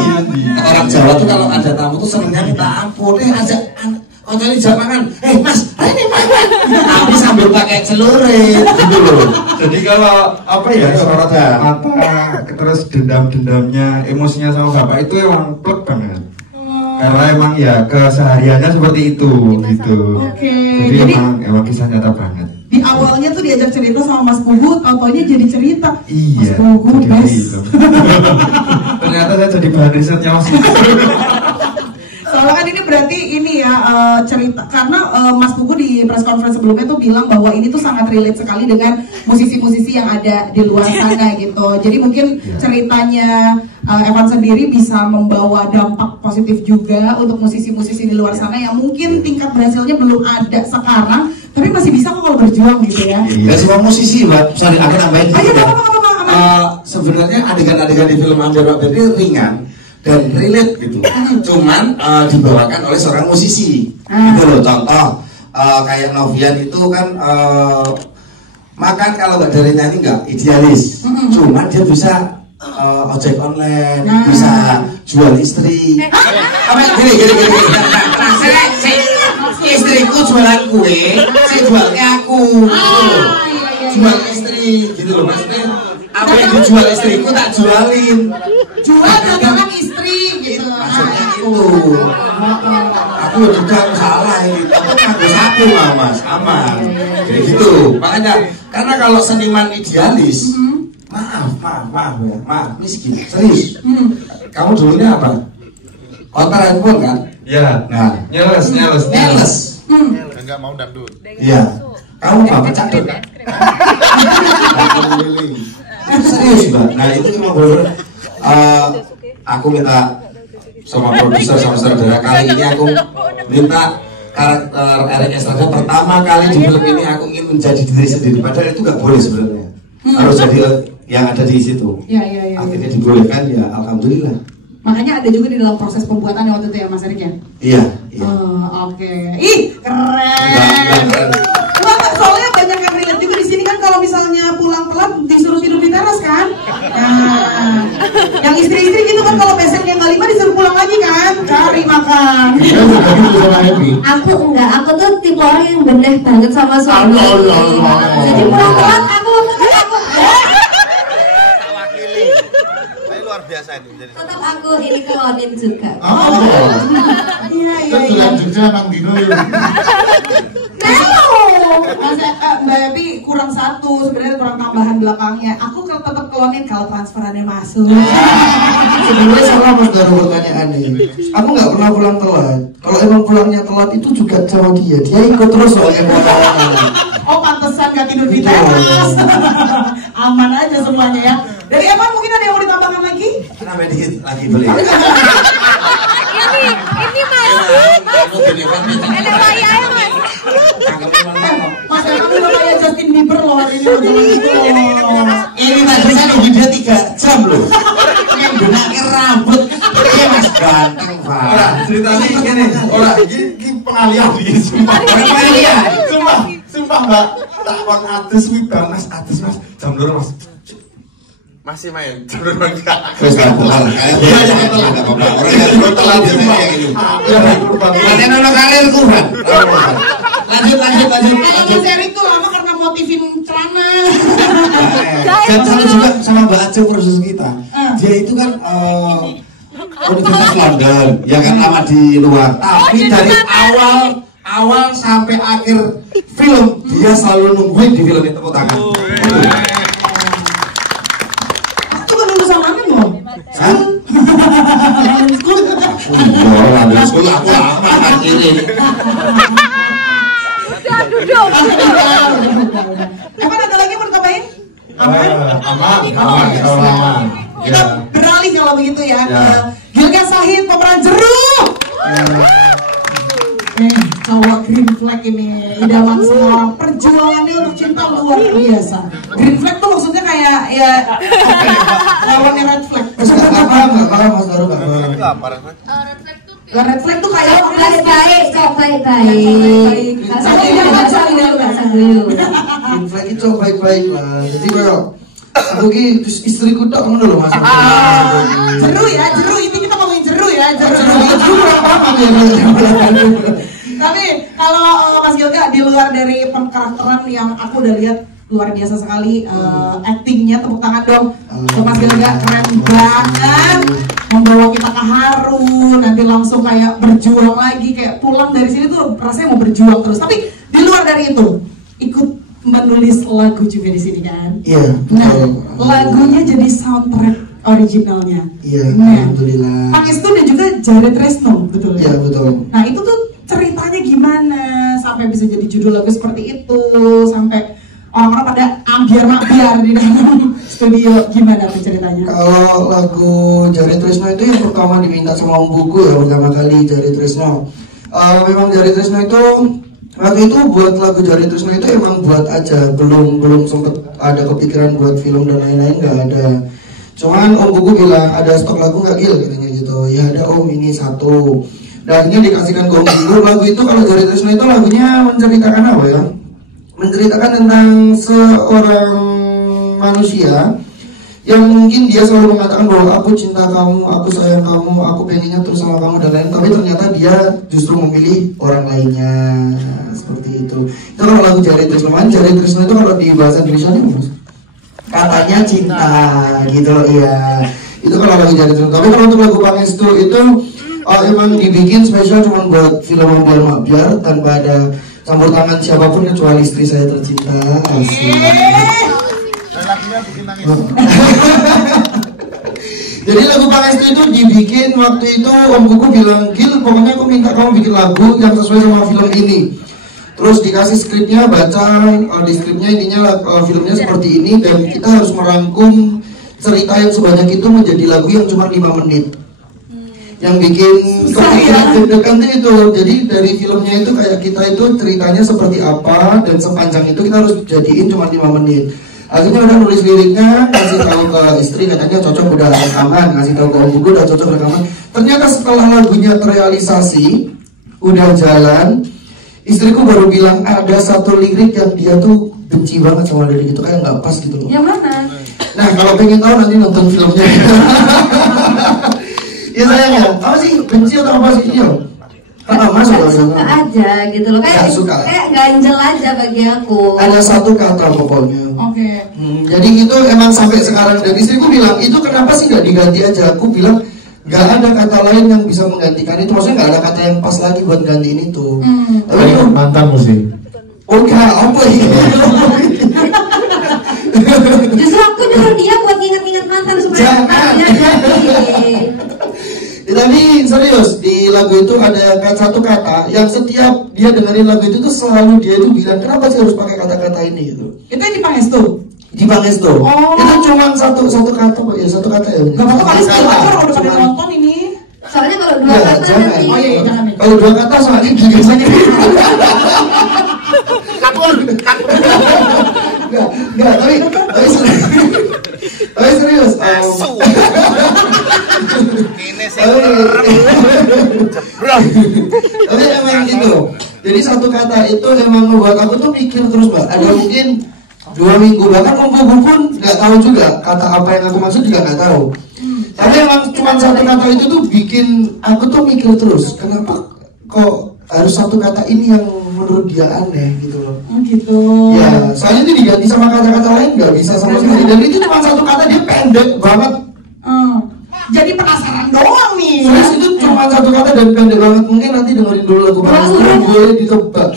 Orang Jawa tuh kalau ada tamu tuh senengnya minta ampun. Ajak konconya jam makan. Mas, ini makan. Tapi sambil pakai celurit gitu loh. Jadi kalau apa ya sorot mata terus dendam-dendamnya emosinya sama bapak itu emang plek banget. Karena emang ya kesehariannya seperti itu gitu. Jadi emang kisah nyata banget. Di awalnya tuh diajak cerita sama Mas Pugu, tau-taunya jadi cerita. Iya. Mas Pugu best. Ternyata saya jadi bahan risetnya Mas. Soalnya kan ini berarti ini ya cerita karena Mas Pugu di press conference sebelumnya tuh bilang bahwa ini tuh sangat relate sekali dengan musisi-musisi yang ada di luar sana gitu. Jadi mungkin ceritanya Evan sendiri bisa membawa dampak positif juga untuk musisi-musisi di luar sana yang mungkin tingkat berhasilnya belum ada sekarang, tapi masih bisa kok kalau berjuang gitu ya. Iya, semua musisi, Mbak. Sorry, aku nambahin gitu. Sebenarnya adegan-adegan di film Amber Waktu ini ringan dan relate gitu. Cuman dibawakan oleh seorang musisi. Gitu loh, contoh kayak Novian itu kan makan kalau nggak dari nyanyi nggak idealis. Cuman dia bisa ojek online, bisa jual istri. Gini. Istriku jualan kue, saya jualnya aku. Jual istri, gitu loh maksudnya. Apa yang dijual istriku tak jualin. Jual dagangan istri gitu. Maksudnya itu. Aku juga salah gitu. Aku mas, aman. Kayak gitu. Makanya karena kalau seniman idealis, maaf, miskin, serius. Kamu dulunya apa? Konter handphone kan? Iya. Nah, nyeles. Enggak mau dangdut. Iya. Kamu apa? Pecah dong. Serius, Mbak. Nah, itu cuma bener. Aku minta sama produser sama saudara kali ini aku minta karakter Erik Estrada pertama kali di film ini aku ingin menjadi diri sendiri. Padahal itu nggak boleh sebenarnya. Harus jadi yang ada di situ. Iya. Akhirnya dibolehkan ya, alhamdulillah. Makanya ada juga di dalam proses pembuatan waktu itu ya Mas Erik ya? Iya. Oke. Ih, keren. Soalnya banyak yang relate juga di sini kan kalau misalnya pulang telat disuruh tidur di teras kan? Nah, yang istri-istri gitu kan kalau pesennya nggak 5 disuruh pulang lagi kan? Cari makan. Aku enggak, aku tuh tipe orang yang benih banget sama suami. Jadi pulang telat aku Biasa itu jadi tetap aku ini kelonin juga. Iya. Jogja nang dino. Mbak Evi kurang satu, sebenarnya kurang tambahan belakangnya. Aku tetap kelonin kalau transferannya masuk. Sebenarnya salah Mas Daru pertanyaan ini. Aku nggak pernah pulang telat. Kalau emang pulangnya telat itu juga sama dia. Dia ikut terus soalnya. Oh pantesan nggak tidur di teras. Aman aja semuanya ya. Dari Evan mungkin ada yang mau ditambahkan lagi? Namanya dikit lagi beli. Ini Mas Evan udah kayak Justin Bieber loh hari ini. Ini tadi saya nunggu dia 3 jam loh. Yang benaknya rambut. Dia mas ganteng Pak. Orang ceritanya gini. Orang ini pengalian nih. Sumpah Mbak. Tak wak atus wibang mas atus mas. Jam 2 mas. Masih main, jam 2 enggak. Terus tak telat. Iya jangan telat. Orang yang telat biasanya kayak gini. Latihan anak karir kurang. Lanjut. Kalau Mas Erik tuh lama karena motifin celana. Dan satu juga sama Mbak Aceh proses kita. Dia itu kan Universitas London, ya kan lama di luar. Tapi dari awal sampai akhir film dia selalu nungguin di film itu tepuk tangan. Aku kan lulusan mana loh? London School aku lama kan ini. Duduk. Evan ada lagi mau ditambahin? Aman. Kita beralih kalau begitu ya ke Gilga Sahid pemeran Jeruk. Cowok Green Flag ini idaman semua orang, perjuangannya untuk cinta luar biasa. Green Flag tuh maksudnya kayak ya lawannya Red Flag. Nggak paham Mas Daru, nggak paham. Itu apa Red Flag? Red Flag tuh kayak baik-baik, sok baik-baik. Green flag itu baik-baik lah. Jadi kayak aku ki istriku tak ngono lho Mas. Jeru ya, jeru ini kita ngomongin jeru ya, jeru. Tapi kalau Mas Gilga di luar dari karakteran yang aku udah lihat luar biasa sekali, actingnya, tepuk tangan dong untuk Mas Gilga, keren banget, membawa kita ke haru, nanti langsung kayak berjuang lagi, kayak pulang dari sini tuh rasanya mau berjuang terus. Tapi di luar dari itu ikut menulis lagu juga di sini kan? Iya. Nah, lagunya jadi soundtrack originalnya. Iya, nah, alhamdulillah. Pangestu dan juga Jared Tresno, betul? Iya, betul. Nah, itu tuh ceritanya gimana sampai bisa jadi judul lagu seperti itu, sampai orang-orang pada ambiar-ambiar di dalam studio, gimana tuh ceritanya? Kalau lagu Jared Tresno itu yang pertama diminta sama Om Buku ya, pertama kali Jared Tresno. Memang Jared Tresno itu waktu itu buat lagu Jared Tresno itu emang buat aja, belum sempet ada kepikiran buat film dan lain-lain, nggak ada. Cuman Om Buku bilang ada stok lagu nggak Gil katanya gitu. Ya ada Om, ini satu. Dan ini dikasihkan ke Om Buku. Lagu itu kalau Jared Tresno itu lagunya menceritakan apa ya? Menceritakan tentang seorang manusia yang mungkin dia selalu mengatakan bahwa aku cinta kamu, aku sayang kamu, aku pengennya terus sama kamu dan lain, tapi ternyata dia justru memilih orang lainnya, seperti itu. Itu kalau lagu Jared Tresno. Jared Tresno itu kalau di bahasa Indonesia nya katanya cinta gitu, iya. Itu kalau lagu Jared Tresno. Tapi kalau untuk lagu Pangestu itu emang dibikin spesial cuma buat film Ambiar Makbiar, tanpa ada campur tangan siapapun kecuali istri saya tercinta. Jadi lagu Pangestu itu dibikin waktu itu Om Buku bilang, Gil pokoknya aku minta kamu bikin lagu yang sesuai sama film ini. Terus dikasih skripnya, baca di skripnya intinya filmnya seperti ini, dan kita harus merangkum cerita yang sebanyak itu menjadi lagu yang cuma 5 menit. Yang bikin kepikiran deg-degan itu, jadi dari filmnya itu kayak kita itu ceritanya seperti apa, dan sepanjang itu kita harus jadiin cuma 5 menit. Akhirnya udah nulis liriknya, kasih tahu ke istri, katanya cocok udah rekaman, kasih tahu ke Om Buku udah cocok rekaman. Ternyata setelah lagunya terrealisasi, udah jalan, istriku baru bilang ada satu lirik yang dia tuh benci banget sama lirik itu, kayak nggak pas gitu loh. Yang mana? Nah kalau pengen tahu nanti nonton filmnya. Ya sayang ya, apa sih benci atau apa sih? Iya. Gak suka aja gitu loh, kayak ganjel aja bagi aku. Ada satu kata pokoknya. Oke. Jadi itu emang sampai sekarang, dan istriku bilang itu kenapa sih nggak diganti aja? Aku bilang nggak ada kata lain yang bisa menggantikan itu, maksudnya nggak ada kata yang pas lagi buat gantiin itu. Tapi itu mantanmu sih. Oh enggak, apa ini? Justru aku nyuruh dia buat nginget-nginget mantan supaya dia jadi. Tapi serius, di lagu itu ada satu kata yang setiap dia dengerin lagu itu tuh selalu dia itu bilang, kenapa sih harus pakai kata-kata ini gitu. Itu yang di Pangestu? Di Pangestu. Itu cuma satu kata kok ya, satu kata ya. Gak apa-apa kali sekali aja orang udah pada nonton ini. Soalnya kalau dua kata nanti. Oh iya, jangan. Kalau dua kata soalnya biasanya. Enggak, tapi serius. Tapi emang gitu. Jadi satu kata itu emang membuat aku tuh mikir terus, Mbak. Ada mungkin 2 minggu, bahkan Om Buku pun nggak tahu juga kata apa yang aku maksud, juga nggak tahu. Tapi emang cuma satu kata itu tuh bikin aku tuh mikir terus, kenapa kok harus satu kata ini yang menurut dia aneh gitu loh. Gitu. Ya, soalnya itu diganti sama kata-kata lain nggak bisa sama sekali. Dan itu cuma satu kata, dia pendek banget. Jadi penasaran doang nih. Terus itu cuma satu kata dan pendek banget. Mungkin nanti dengerin dulu lagu Pangestu, boleh ditebak.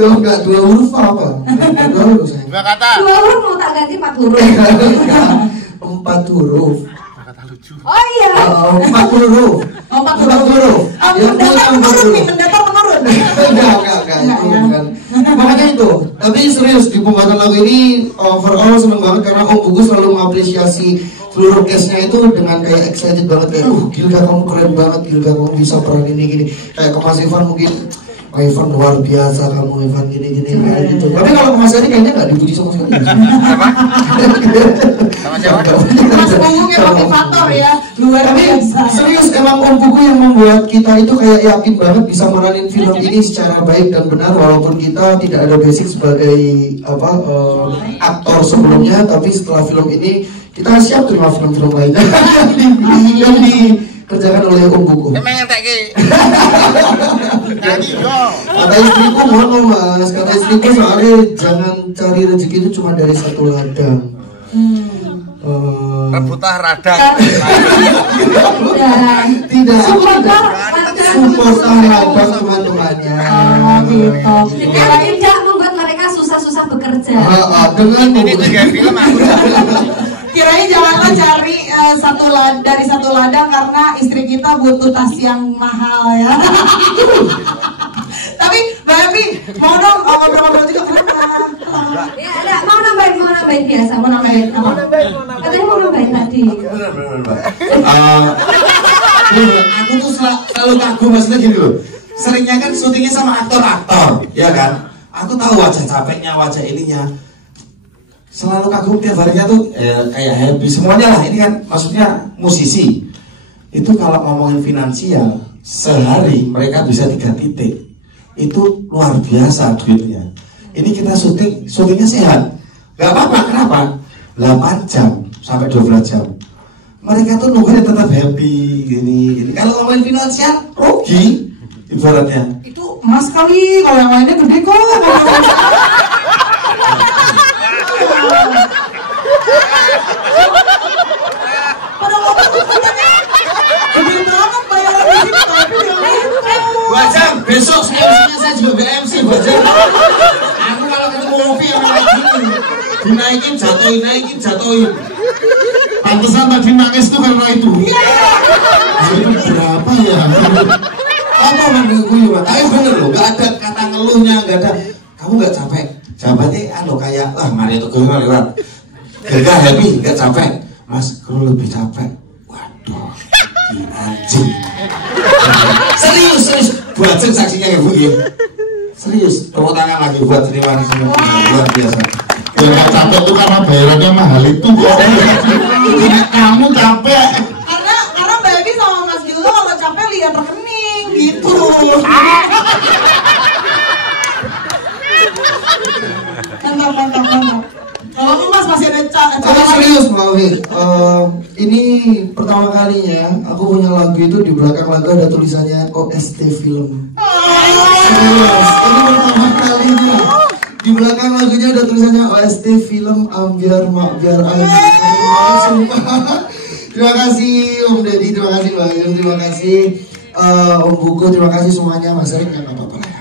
Ya enggak 2 huruf apa? 2 huruf. 2 kata. 2 huruf mau tak ganti 4 huruf. 4 huruf. Oh iya. 4 huruf. 4 huruf. Mendatar menurun. Enggak. Makanya itu. Tapi serius di pembuatan lagu ini overall seneng banget karena Om Buku selalu mengapresiasi seluruh cast-nya itu dengan kayak excited banget kayak Gilga kamu keren banget, Gilga kamu bisa peran ini gini. Kayak ke Mas Ivan mungkin Ivan luar biasa kamu, Ivan gini kayak gitu. Tapi kalau Mas Eri kayaknya nggak dipuji sama sekali. Sama siapa? Mas Buku yang motivator ya, luar biasa. Serius emang Om Buku yang membuat kita itu kayak yakin banget bisa meranin film ini secara baik dan benar walaupun kita tidak ada basic sebagai aktor sebelumnya, tapi setelah film ini kita siap terima film-film lainnya yang dikerjakan oleh Om Buku. Emang entek ki. Kata istriku ngono Mas, kata istriku soalnya jangan cari rezeki itu cuma dari satu ladang. Rebutah radang. Tidak. Supportah radang teman-temannya. Gitu. Tidak membuat mereka susah-susah bekerja. Dengan ini juga film aku. Kirain janganlah cari dari satu ladang karena istri kita butuh tas yang mahal ya. Tapi Mbak Evi mau dong ngobrol-ngobrol juga kenapa? Ya ada mau nambahin biasa mau nambahin. Katanya mau nambahin tadi. Aku tuh selalu kagum maksudnya gini loh. Seringnya kan syutingnya sama aktor-aktor, ya kan? Aku tahu wajah capeknya, wajah ininya. Selalu kagum tiap harinya tuh kayak happy semuanya lah. Ini kan maksudnya musisi itu kalau ngomongin finansial sehari mereka bisa 3 titik itu luar biasa duitnya. Ini kita syutingnya sehat nggak apa-apa. Kenapa? 8 jam sampai 12 jam mereka tuh nungguin tetap happy ini. Kalau ngomongin finansial rugi ibaratnya. Itu Mas kali, kalau yang lainnya gede kok. Pada waktu katanya gede banget bayaran di sini tapi Bajang, besok saya juga BMC Bajang. Aku kalau ketemu kopi yang gini dinaikin jatuhin. Pantesan tadi nangis tuh karena itu. Itu berapa ya? Apa menurutku ya? Tapi bener loh, gak ada kata ngeluhnya, gak ada. Kamu gak capek? Jawabannya kayak mari itu gue lewat. Gak happy, gak capek. Mas, kalau lebih capek. Waduh, anjing. Serius Bajeng saksinya ya Bu ya. Serius, tepuk tangan lagi buat terima kasih luar biasa. Gak capek tuh karena bayarannya mahal itu kok. Kamu capek. Karena Mbak Evi sama Mas Gilga kalau capek lihat rekening gitu. Mantap. Kalau Mas masih ada Tapi serius Mbak Evi, ini pertama kalinya aku punya lagu itu di belakang lagu ada tulisannya OST film. Serius, ini pertama kalinya di belakang lagunya ada tulisannya OST film Ambiar Makbiar Ayo. Terima kasih Om Deddy, terima kasih Mbak Ayu, terima kasih Om Buku, terima kasih semuanya. Mas Erik nggak apa-apa lah ya.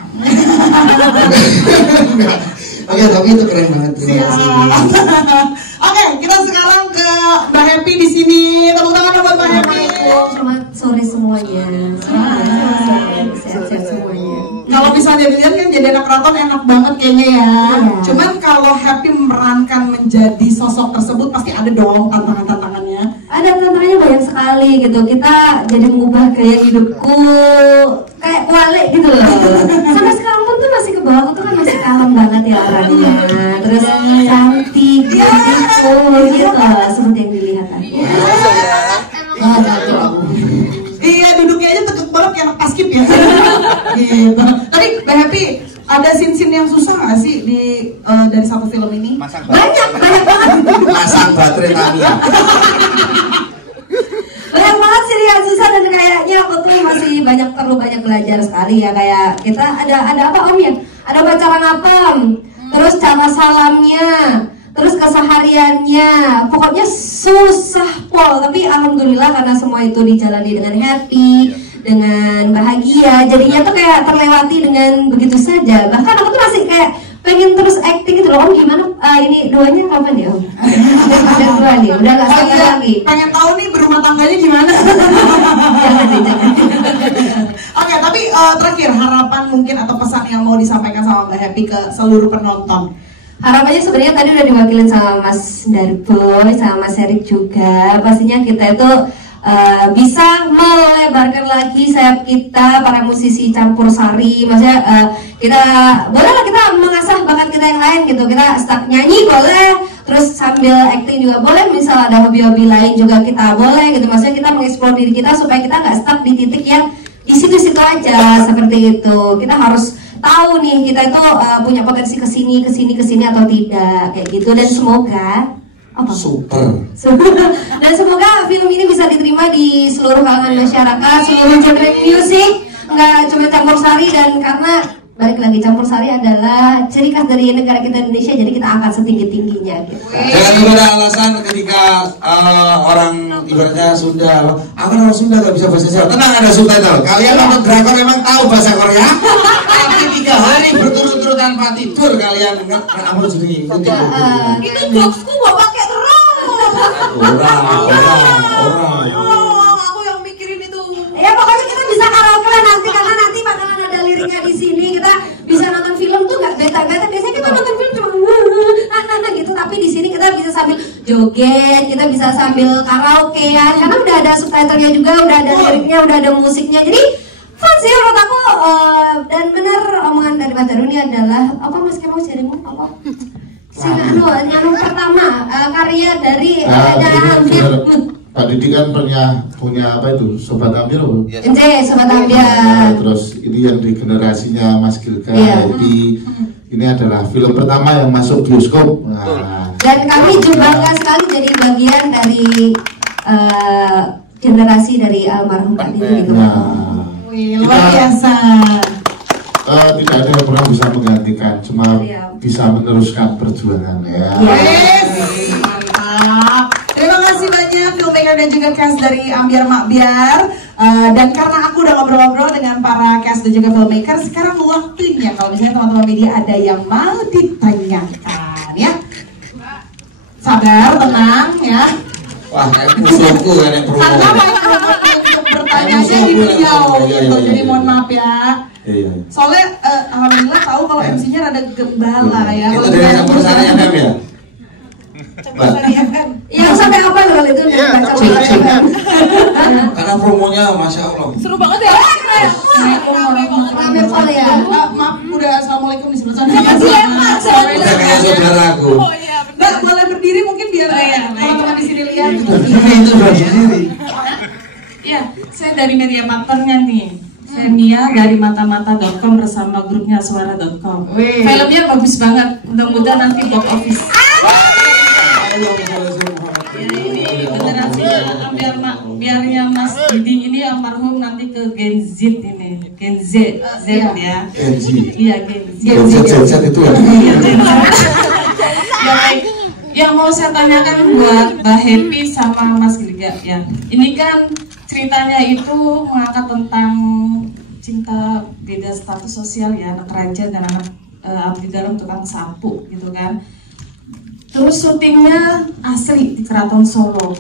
Oke, tapi itu keren banget. Terima kasih. Oke, kita sekarang ke Mbak Happy di sini. Tepuk tangan buat Mbak Happy. Selamat sore semuanya. Sehat-sehat semuanya. Kalau misalnya dilihat kan jadi anak keraton enak banget kayaknya ya. Cuman kalau Happy memerankan menjadi sosok tersebut pasti ada dong tantangan-tantangannya. Ada tantangannya banyak sekali gitu. Kita jadi mengubah gaya hidupku kayak kualik gitu loh. Sampai sekarang pun tuh masih ke bawah tuh kan masih kalem banget ya orangnya. Terus cantik gitu seperti yang dilihat tadi. Iya, duduknya aja tekuk banget kayak anak paskib ya. Gitu. Tapi Mbak Happy, ada scene-scene yang susah nggak sih dari satu film ini? Banyak banget. Masang baterai Tamiya. Banyak banget sih yang susah dan kayaknya aku tuh masih perlu banyak belajar sekali ya. Kayak kita ada apa Om ya? Ada bacaan apam, terus cara salamnya, terus kesehariannya, pokoknya susah pol. Tapi alhamdulillah karena semua itu dijalani dengan happy, dengan bahagia, jadinya tuh kayak terlewati dengan begitu saja. Bahkan aku tuh masih kayak pengen terus acting gitu loh. Om gimana ini duanya kapan ya Om? Ada dua nih, udah gak sabar lagi. Pengen tahu nih berumah tangganya gimana? Jangan. Oke, tapi terakhir harapan mungkin atau pesan yang mau disampaikan sama Mbak Happy ke seluruh penonton. harapannya sebenarnya tadi udah diwakilin sama Mas Darboy, sama Mas Erik juga. Pastinya kita itu bisa melebarkan lagi sayap kita para musisi campur sari. Maksudnya kita bolehlah kita mengasah bakat kita yang lain gitu. Kita stuck nyanyi boleh, terus sambil acting juga boleh. Misal ada hobi-hobi lain juga kita boleh gitu. Maksudnya kita mengeksplor diri kita supaya kita nggak stuck di titik yang di situ-situ aja seperti itu. Kita harus tahu nih kita itu punya potensi kesini atau tidak kayak gitu. Dan semoga super. Dan semoga film ini bisa diterima di seluruh kalangan masyarakat, seluruh genre musik, nggak cuma campur sari. Dan karena balik lagi campur sari adalah ciri khas dari negara kita Indonesia, jadi kita akan setinggi-tingginya gitu. Jangan ada alasan ketika orang ibaratnya Sunda, aku orang Sunda gak bisa bahasa Jawa. Tenang, ada subtitle. Kalian nonton drakor memang tahu bahasa Korea, tapi 3 hari berturut-turut tanpa tidur kalian nggak ampun sendiri. Itu jokesku gak pakai terus. Orang. Aku yang mikirin itu. Ya pokoknya kita bisa karaoke lah nanti, karena nanti bakalan ada liriknya di sini. Kita bisa nonton film tuh nggak beta-beta. Biasanya kita nonton film cuma gitu, tapi di sini kita bisa sambil joget, kita bisa sambil karaoke ya, karena udah ada subtitlenya juga, udah ada liriknya, udah ada musiknya. Jadi fun sih menurut aku. Dan benar omongan dari Mas Daru ini adalah apa Mas Kemo jadimu apa? Yang pertama karya dari hampir. Pak Didi kan punya apa itu Sobat Amir, Sobat Amir. Terus ini yang di generasinya Mas Gilga, jadi ini adalah film pertama yang masuk bioskop. Nah, dan kami juga bangga sekali jadi bagian dari generasi dari almarhum Pak Didi. Luar biasa. Tidak ada yang pernah bisa menggantikan, cuma bisa meneruskan perjuangan ya. Mantap. Terima kasih banyak filmmaker dan juga cast dari Ambiar Makbiar. Dan karena aku udah ngobrol-ngobrol dengan para cast dan juga filmmaker, sekarang waktunya kalau misalnya teman-teman media ada yang mau ditanyakan ya. Sabar, tenang ya. Wah, kayak musuhku kan yang promo. Karena untuk bertanya-nya di beliau gitu, jadi mohon maaf ya. Soalnya alhamdulillah tahu kalau MC-nya rada gembala ya. Itu dari campur sari FM ya? Campur sari FM. Yang sampai apa loh itu baca FM. Karena promonya Masya Allah Seru banget ya. Maaf, udah assalamualaikum di sebelah sana. Udah kayak saudara aku. Mbak, boleh berdiri mungkin biar teman-teman di sini lihat. Itu berdiri. Iya, saya dari media partnernya nih. Saya Mia dari matamata.com bersama grupnya suara.com. Filmnya bagus banget, mudah-mudahan nanti box office. Generasinya biarnya Mas Didi ini almarhum nanti ke Gen Z ini, Gen Z ya. Gen Z. Iya, Gen Z. Gen Z itu ya. Yang mau saya tanyakan buat Mbak Happy sama Mas Gilga ya. Ini kan ceritanya itu mengangkat tentang cinta beda status sosial ya, anak raja dan anak abdi dalam tukang sapu gitu kan. Terus syutingnya asri di Keraton Solo.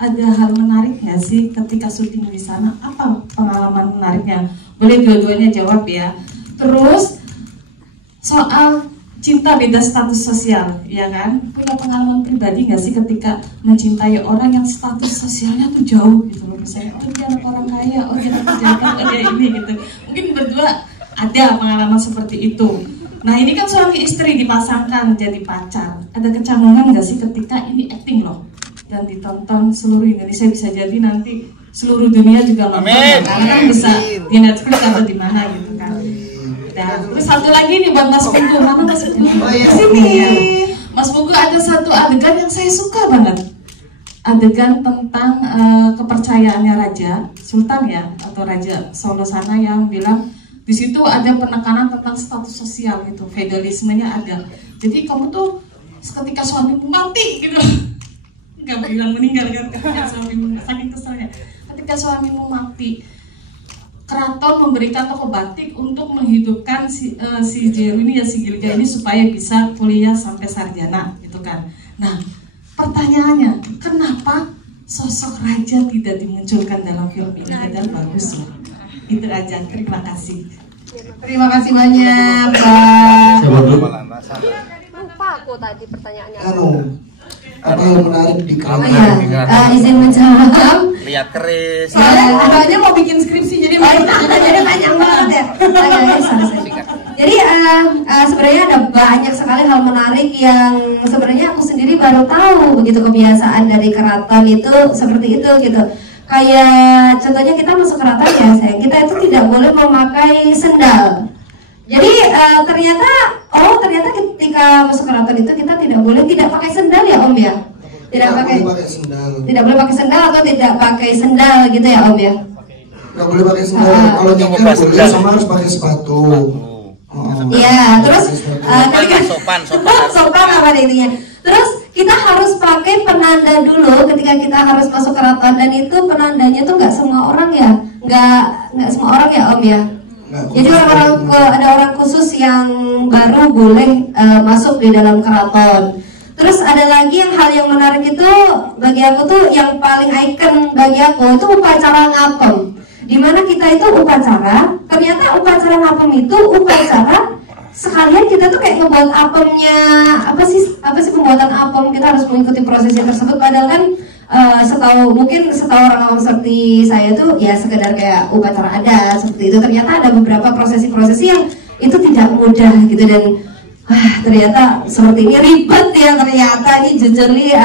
Ada hal menarik nggak sih ketika syuting di sana? Apa pengalaman menariknya? Boleh dua-duanya jawab ya. Terus soal cinta beda status sosial, ya kan? Punya pengalaman pribadi nggak sih ketika mencintai orang yang status sosialnya tuh jauh gitu loh? Misalnya, oh dia anak orang kaya, oh dia anak pejabat, oh dia ini gitu. Mungkin berdua ada pengalaman seperti itu. Nah ini kan suami istri dipasangkan jadi pacar. Ada kecanggungan nggak sih ketika ini acting loh dan ditonton seluruh Indonesia, bisa jadi nanti seluruh dunia juga nonton, karena kan bisa di Netflix atau di mana gitu kan. Dan terus satu lagi nih buat Mas Pugu, mana Mas Pugu? Sini. Mas Pugu ada satu adegan yang saya suka banget. Adegan tentang kepercayaannya Raja Sultan ya, atau Raja Solo sana yang bilang di situ ada penekanan tentang status sosial gitu, feudalismenya ada. Jadi kamu tuh ketika suamimu mati gitu, nggak bilang meninggal kan, ketika suamimu saking keselnya, ketika suamimu mati, keraton memberikan toko batik untuk menghidupkan si Jeru ini ya, si Gilga ini supaya bisa kuliah sampai sarjana gitu kan. Nah pertanyaannya, kenapa sosok raja tidak dimunculkan dalam film ini? Padahal bagus loh. Itu aja, terima kasih. Terima kasih banyak, Pak. aku tadi pertanyaannya. Apa yang menarik di keraton? Izin menjawab. Lihat keris. Soalnya mau bikin skripsi jadi jadi panjang banget ya. Jadi sebenarnya ada banyak sekali hal menarik yang sebenarnya aku sendiri baru tahu begitu kebiasaan dari keraton itu seperti itu gitu. Kayak contohnya kita masuk keraton ya, sayang, kita itu tidak boleh memakai sendal. Jadi ternyata ketika masuk keraton itu kita tidak pakai sendal ya Om ya? Tidak boleh pakai sendal atau tidak pakai sendal gitu ya Om ya? Nggak boleh pakai sendal. Kalau nyetir boleh, sama harus pakai sepatu. Iya, terus sopan apa intinya. Terus kita harus pakai penanda dulu ketika kita harus masuk keraton, dan itu penandanya tuh nggak semua orang ya, nggak semua orang ya Om ya. Jadi ada orang khusus yang baru boleh masuk di dalam keraton. Terus ada lagi hal yang menarik itu bagi aku tuh yang paling icon bagi aku itu upacara ngapem. Dimana kita itu upacara, ternyata upacara ngapem itu upacara sekalian kita tuh kayak ngebuat apemnya, apa sih pembuatan apem, kita harus mengikuti prosesnya tersebut. Padahal kan setahu orang awam seperti saya tuh ya sekedar kayak upacara adat seperti itu. Ternyata ada beberapa prosesi-prosesi yang itu tidak mudah gitu, dan ternyata seperti ini ribet ya ternyata ini jujur nih.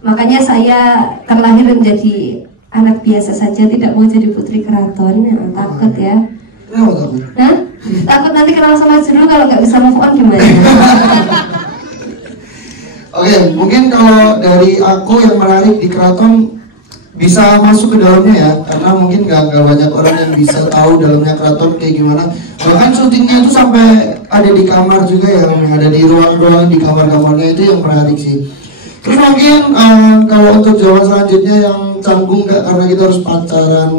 Makanya saya terlahir menjadi anak biasa saja, tidak mau jadi putri keraton. Takut ya. Takut nanti kenal sama Juru kalau nggak bisa move on gimana? Oke, mungkin kalau dari aku yang menarik di keraton bisa masuk ke dalamnya ya, karena mungkin nggak banyak orang yang bisa tahu dalamnya keraton kayak gimana. Bahkan syutingnya itu sampai ada di kamar juga, yang ada di ruang-ruang di kamar-kamarnya, itu yang menarik sih. Terus mungkin kalau untuk jawaban selanjutnya yang canggung nggak, karena kita harus pacaran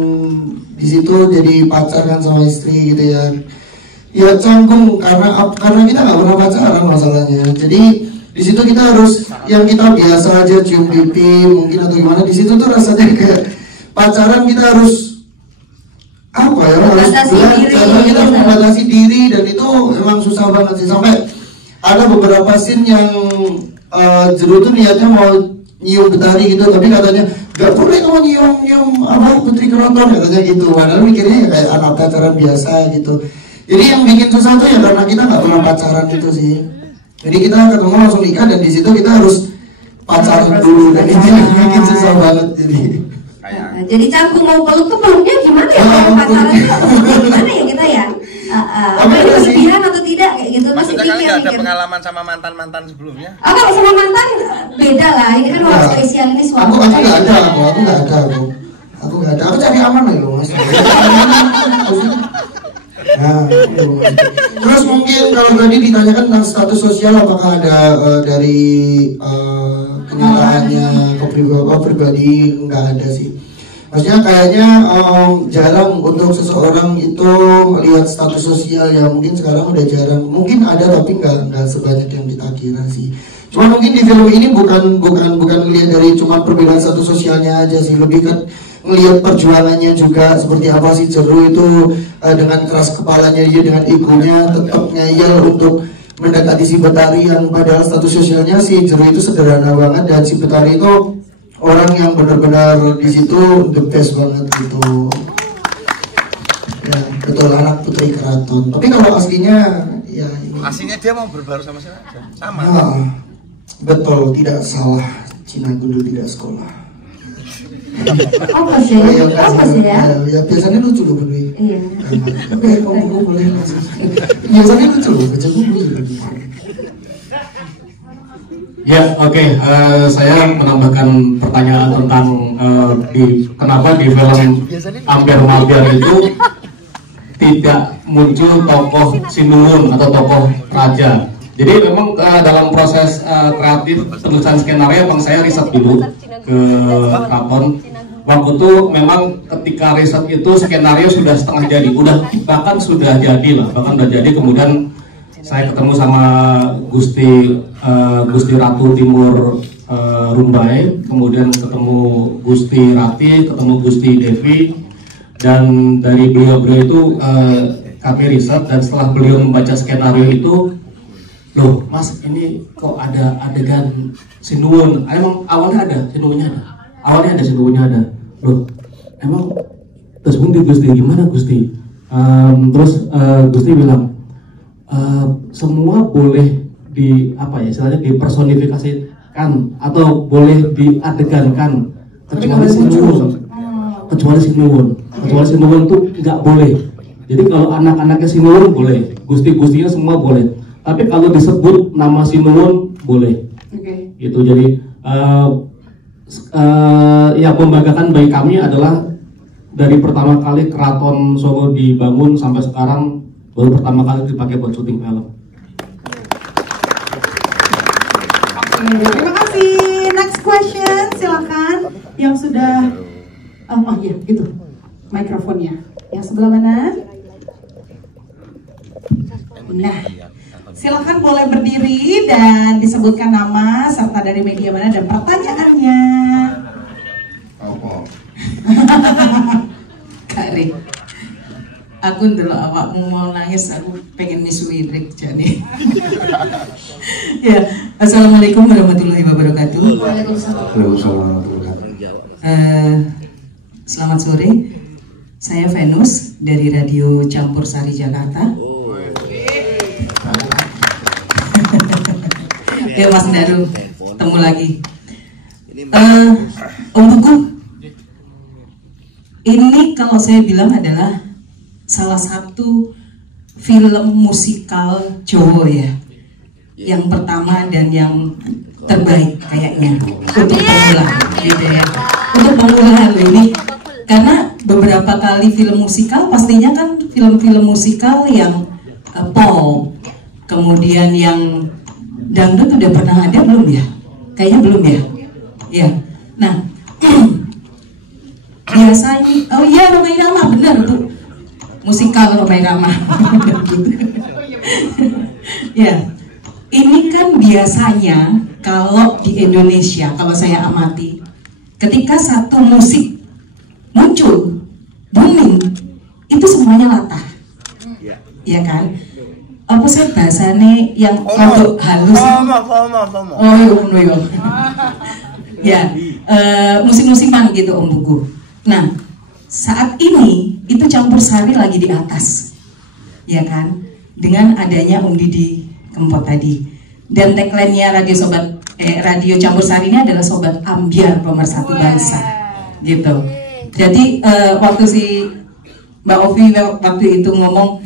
di situ, jadi pacar kan sama istri gitu ya. Ya canggung karena kita nggak pernah pacaran masalahnya. Jadi di situ kita harus yang kita biasa aja cium pipi mungkin atau gimana, di situ tuh rasanya kayak pacaran kita harus apa ya, harus belajar, kita harus membatasi diri, dan itu emang susah banget sih. Sampai ada beberapa scene yang Juru tuh niatnya mau nyium Betari gitu, tapi katanya gak boleh kamu nyium apa putri keraton katanya gitu. Padahal mikirnya ya kayak anak pacaran biasa gitu. Jadi yang bikin susah tuh ya karena kita nggak pernah pacaran itu sih. Jadi kita ketemu langsung nikah, dan di situ kita harus pacaran dulu, dan itu yang bikin susah banget. Jadi canggung mau peluk tuh peluknya gimana ya? Kalau pacaran itu gimana ya kita ya? Apa ini berlebihan atau tidak kayak gitu? Maksudnya kalian nggak ada pengalaman sama mantan sebelumnya? Kalau sama mantan beda lah. Ini kan orang spesial, ini suami. Aku nggak ada. Aku cari aman aja loh mas. Nah, terus mungkin kalau tadi ditanyakan tentang status sosial, apakah ada dari kenyataannya pribadi, nggak ada sih. Maksudnya kayaknya jarang untuk seseorang itu melihat status sosial ya, mungkin sekarang udah jarang. Mungkin ada tapi nggak sebanyak yang kita kira sih. Cuma mungkin di film ini bukan melihat dari cuma perbedaan status sosialnya aja sih, lebih kan melihat perjuangannya juga seperti apa sih Juru itu dengan keras kepalanya dia, dengan egonya tetap ngeyel untuk mendekati si Betari yang padahal status sosialnya si Juru itu sederhana banget, dan si Betari itu orang yang benar-benar di situ the best banget gitu. Ya, betul, anak putri keraton. Tapi kalau aslinya ya ini. Aslinya dia mau berbaru sama siapa? Sama. Ya, betul, tidak salah. Cina Gundul tidak sekolah. Apa sih? Apa sih ya? Ya biasanya lucu loh Budi. Iya. Oke, kamu boleh masuk. Biasanya lucu loh, baca buku juga. Ya, oke. Saya menambahkan pertanyaan tentang kenapa di film Amper Mabiar itu tidak muncul tokoh Sinuwun atau tokoh raja. Jadi memang dalam proses kreatif penulisan skenario memang saya riset dulu ke Keraton. Waktu itu memang ketika riset itu skenario sudah setengah jadi, bahkan sudah jadi lah, kemudian saya ketemu sama Gusti Ratu Timur Rumbai, kemudian ketemu Gusti Rati, ketemu Gusti Devi, dan dari beliau itu kami riset, dan setelah beliau membaca skenario itu loh mas ini kok ada adegan sinuwun. Emang awalnya ada sinuwunnya ada. Loh emang terus Gusti gimana Gusti? Terus Gusti bilang semua boleh istilahnya dipersonifikasikan atau boleh diadegankan kecuali sinuwun tuh nggak boleh. Jadi kalau anak-anaknya sinuwun boleh, gusti-gustinya semua boleh, tapi kalau disebut nama sinuwun boleh. Gitu. Jadi ya pembanggakan bagi kami adalah dari pertama kali Keraton Solo dibangun sampai sekarang baru pertama kali dipakai buat syuting film. Terima kasih. Next question, silakan. Yang sudah, oh iya, gitu, mikrofonnya. Yang sebelah mana? Nah, silakan boleh berdiri dan disebutkan nama serta dari media mana dan pertanyaannya. Kari, aku dulu awakmu mau nangis, aku pengen misui Indrik jadi. Ya, assalamualaikum warahmatullahi wabarakatuh. Waalaikumsalam. Selamat sore, saya Venus dari Radio Campur Sari Jakarta. Ya Mas Daru, ketemu lagi. Om Buku, ini kalau saya bilang adalah salah satu film musikal Jawa ya, yang pertama dan yang terbaik kayaknya untuk pemula, gitu ya. Untuk pemula ini, karena beberapa kali film musikal pastinya kan film-film musikal yang pop, kemudian yang dangdut udah pernah ada belum ya? Kayaknya belum ya. Ya. Nah, biasanya, oh iya Romai Rama benar tuh, musikal Romai Rama. Ya, ini kan biasanya kalau di Indonesia, kalau saya amati, ketika satu musik muncul, booming, itu semuanya latah, ya kan? Apa sih bahasanya yang untuk halus? Oh iya, ya, musik-musikan gitu Om Buku. Nah, saat ini itu Campur Sari lagi di atas, ya kan? Dengan adanya Om Didi Kempot tadi. Dan tagline-nya Radio Campur Sari ini adalah Sobat Ambiar Pemersatu Bangsa, gitu. Jadi waktu si Mbak Ovi waktu itu ngomong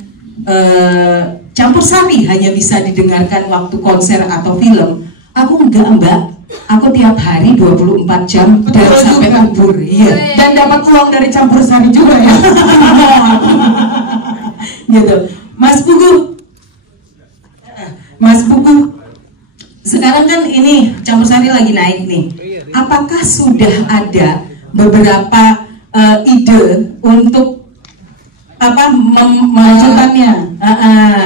Campur Sari hanya bisa didengarkan waktu konser atau film, aku enggak Mbak, aku tiap hari 24 jam dan sampai kabur, iya. Dan dapat uang dari Campur Sari juga ya. Gitu. Mas Buku, sekarang kan ini Campur Sari lagi naik nih. Apakah sudah ada beberapa ide untuk melanjutannya,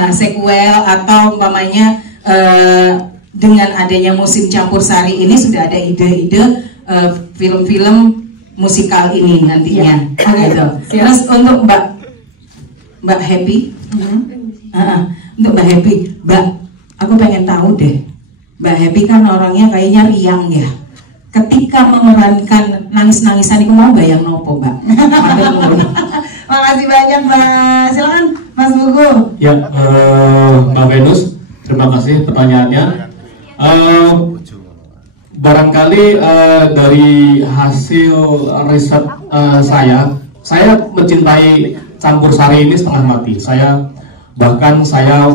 sequel atau umpamanya dengan adanya musim Campur Sari ini sudah ada ide-ide film-film musikal ini nantinya, gitu. Terus untuk Mbak Happy, untuk Mbak Happy, Mbak, aku pengen tahu deh, Mbak Happy kan orangnya kayaknya riang ya. Ketika memerankan nangis-nangisan itu mau bayang nopo Mbak? Makasih banyak Mbak. Silakan Mas Buku. Ya, Mbak Venus, terima kasih pertanyaannya. Barangkali dari hasil riset saya mencintai Campur Sari ini setengah mati. Bahkan saya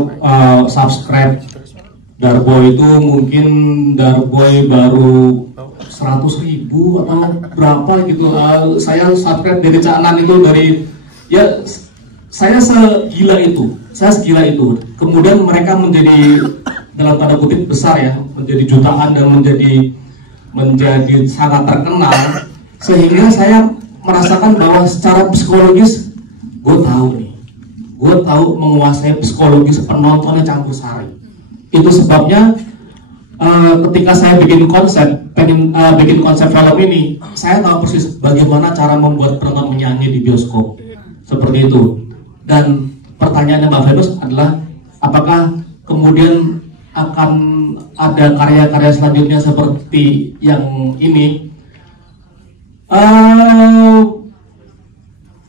subscribe Darboy itu mungkin Darboy baru 100.000 atau berapa gitu. Saya subscribe dari Caanan itu dari ya saya segila itu. Kemudian mereka menjadi dalam tanda kutip besar ya, menjadi jutaan dan menjadi sangat terkenal, sehingga saya merasakan bahwa secara psikologis gue tahu menguasai psikologis penontonnya Campur Sari. Itu sebabnya ketika saya bikin konsep film ini, saya tahu persis bagaimana cara membuat penonton menyanyi di bioskop seperti itu. Dan pertanyaannya Mbak Venus adalah apakah kemudian akan ada karya-karya selanjutnya seperti yang ini.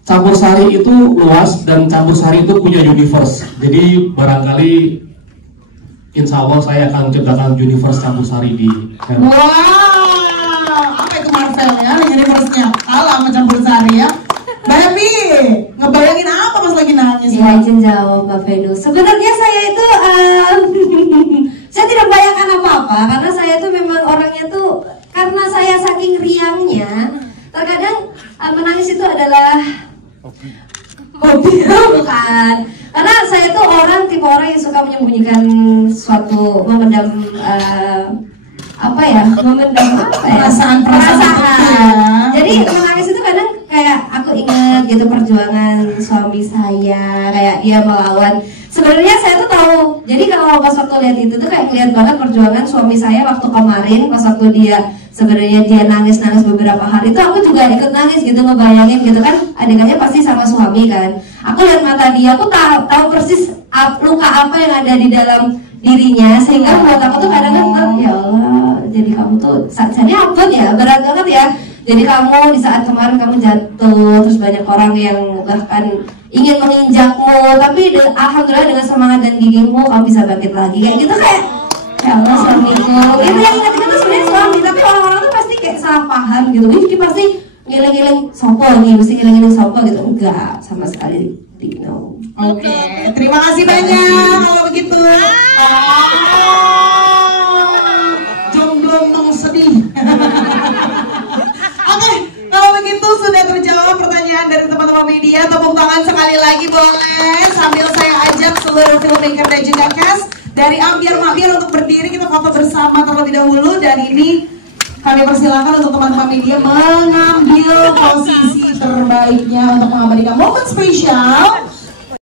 Campur Sari itu luas dan Campur Sari itu punya universe. Jadi barangkali insya Allah saya akan menciptakan universe Campur Sari di Wow, apa itu Marvel ya? Universe-nya kalah sama Campur Sari ya. Baby, ngebayangin apa pas lagi nangis? Ya, izin jawab Mbak Venu. Sebenarnya saya itu saya tidak bayangkan apa-apa karena saya itu memang orangnya tuh karena saya saking riangnya terkadang menangis itu adalah hobi bukan. Karena saya tuh tipe orang yang suka menyembunyikan suatu memendam perasaan. Jadi menangis itu kadang kayak aku ingat gitu perjuangan suami saya, kayak dia melawan. Sebenarnya saya tuh tahu. Jadi kalau pas waktu lihat itu tuh kayak lihat banget perjuangan suami saya waktu kemarin pas waktu dia sebenarnya dia nangis beberapa hari itu aku juga ikut nangis gitu, ngebayangin gitu kan adegannya pasti sama suami kan. Aku lihat mata dia, aku tahu persis luka apa yang ada di dalam dirinya sehingga buat aku tuh kadang-kadang ya Allah, jadi kamu tuh saatnya ampun ya, berat banget ya. Jadi kamu di saat kemarin kamu jatuh, terus banyak orang yang bahkan ingin menginjakmu, tapi alhamdulillah dengan semangat dan gigimu kamu bisa bangkit lagi kayak gitu kayak ya Allah suamiku. Itu yang ingat-ingat tuh sebenarnya suami, tapi orang-orang tuh pasti kayak salah paham gitu. Ini pasti ngiling-ngiling sopo nih, mesti ngiling-ngiling sopo gitu. Enggak, sama sekali no. Oke, terima kasih banyak kalau begitu. Jomblo mau sedih. Oke, kalau begitu sudah terjawab pertanyaan dari teman-teman media. Tepuk tangan sekali lagi boleh. Sambil saya ajak seluruh filmmaker dan juga cast dari Ambiar Makbir untuk berdiri, kita foto bersama terlebih dahulu. Dan ini kami persilakan untuk teman-teman media mengambil posisi terbaiknya untuk mengabadikan momen spesial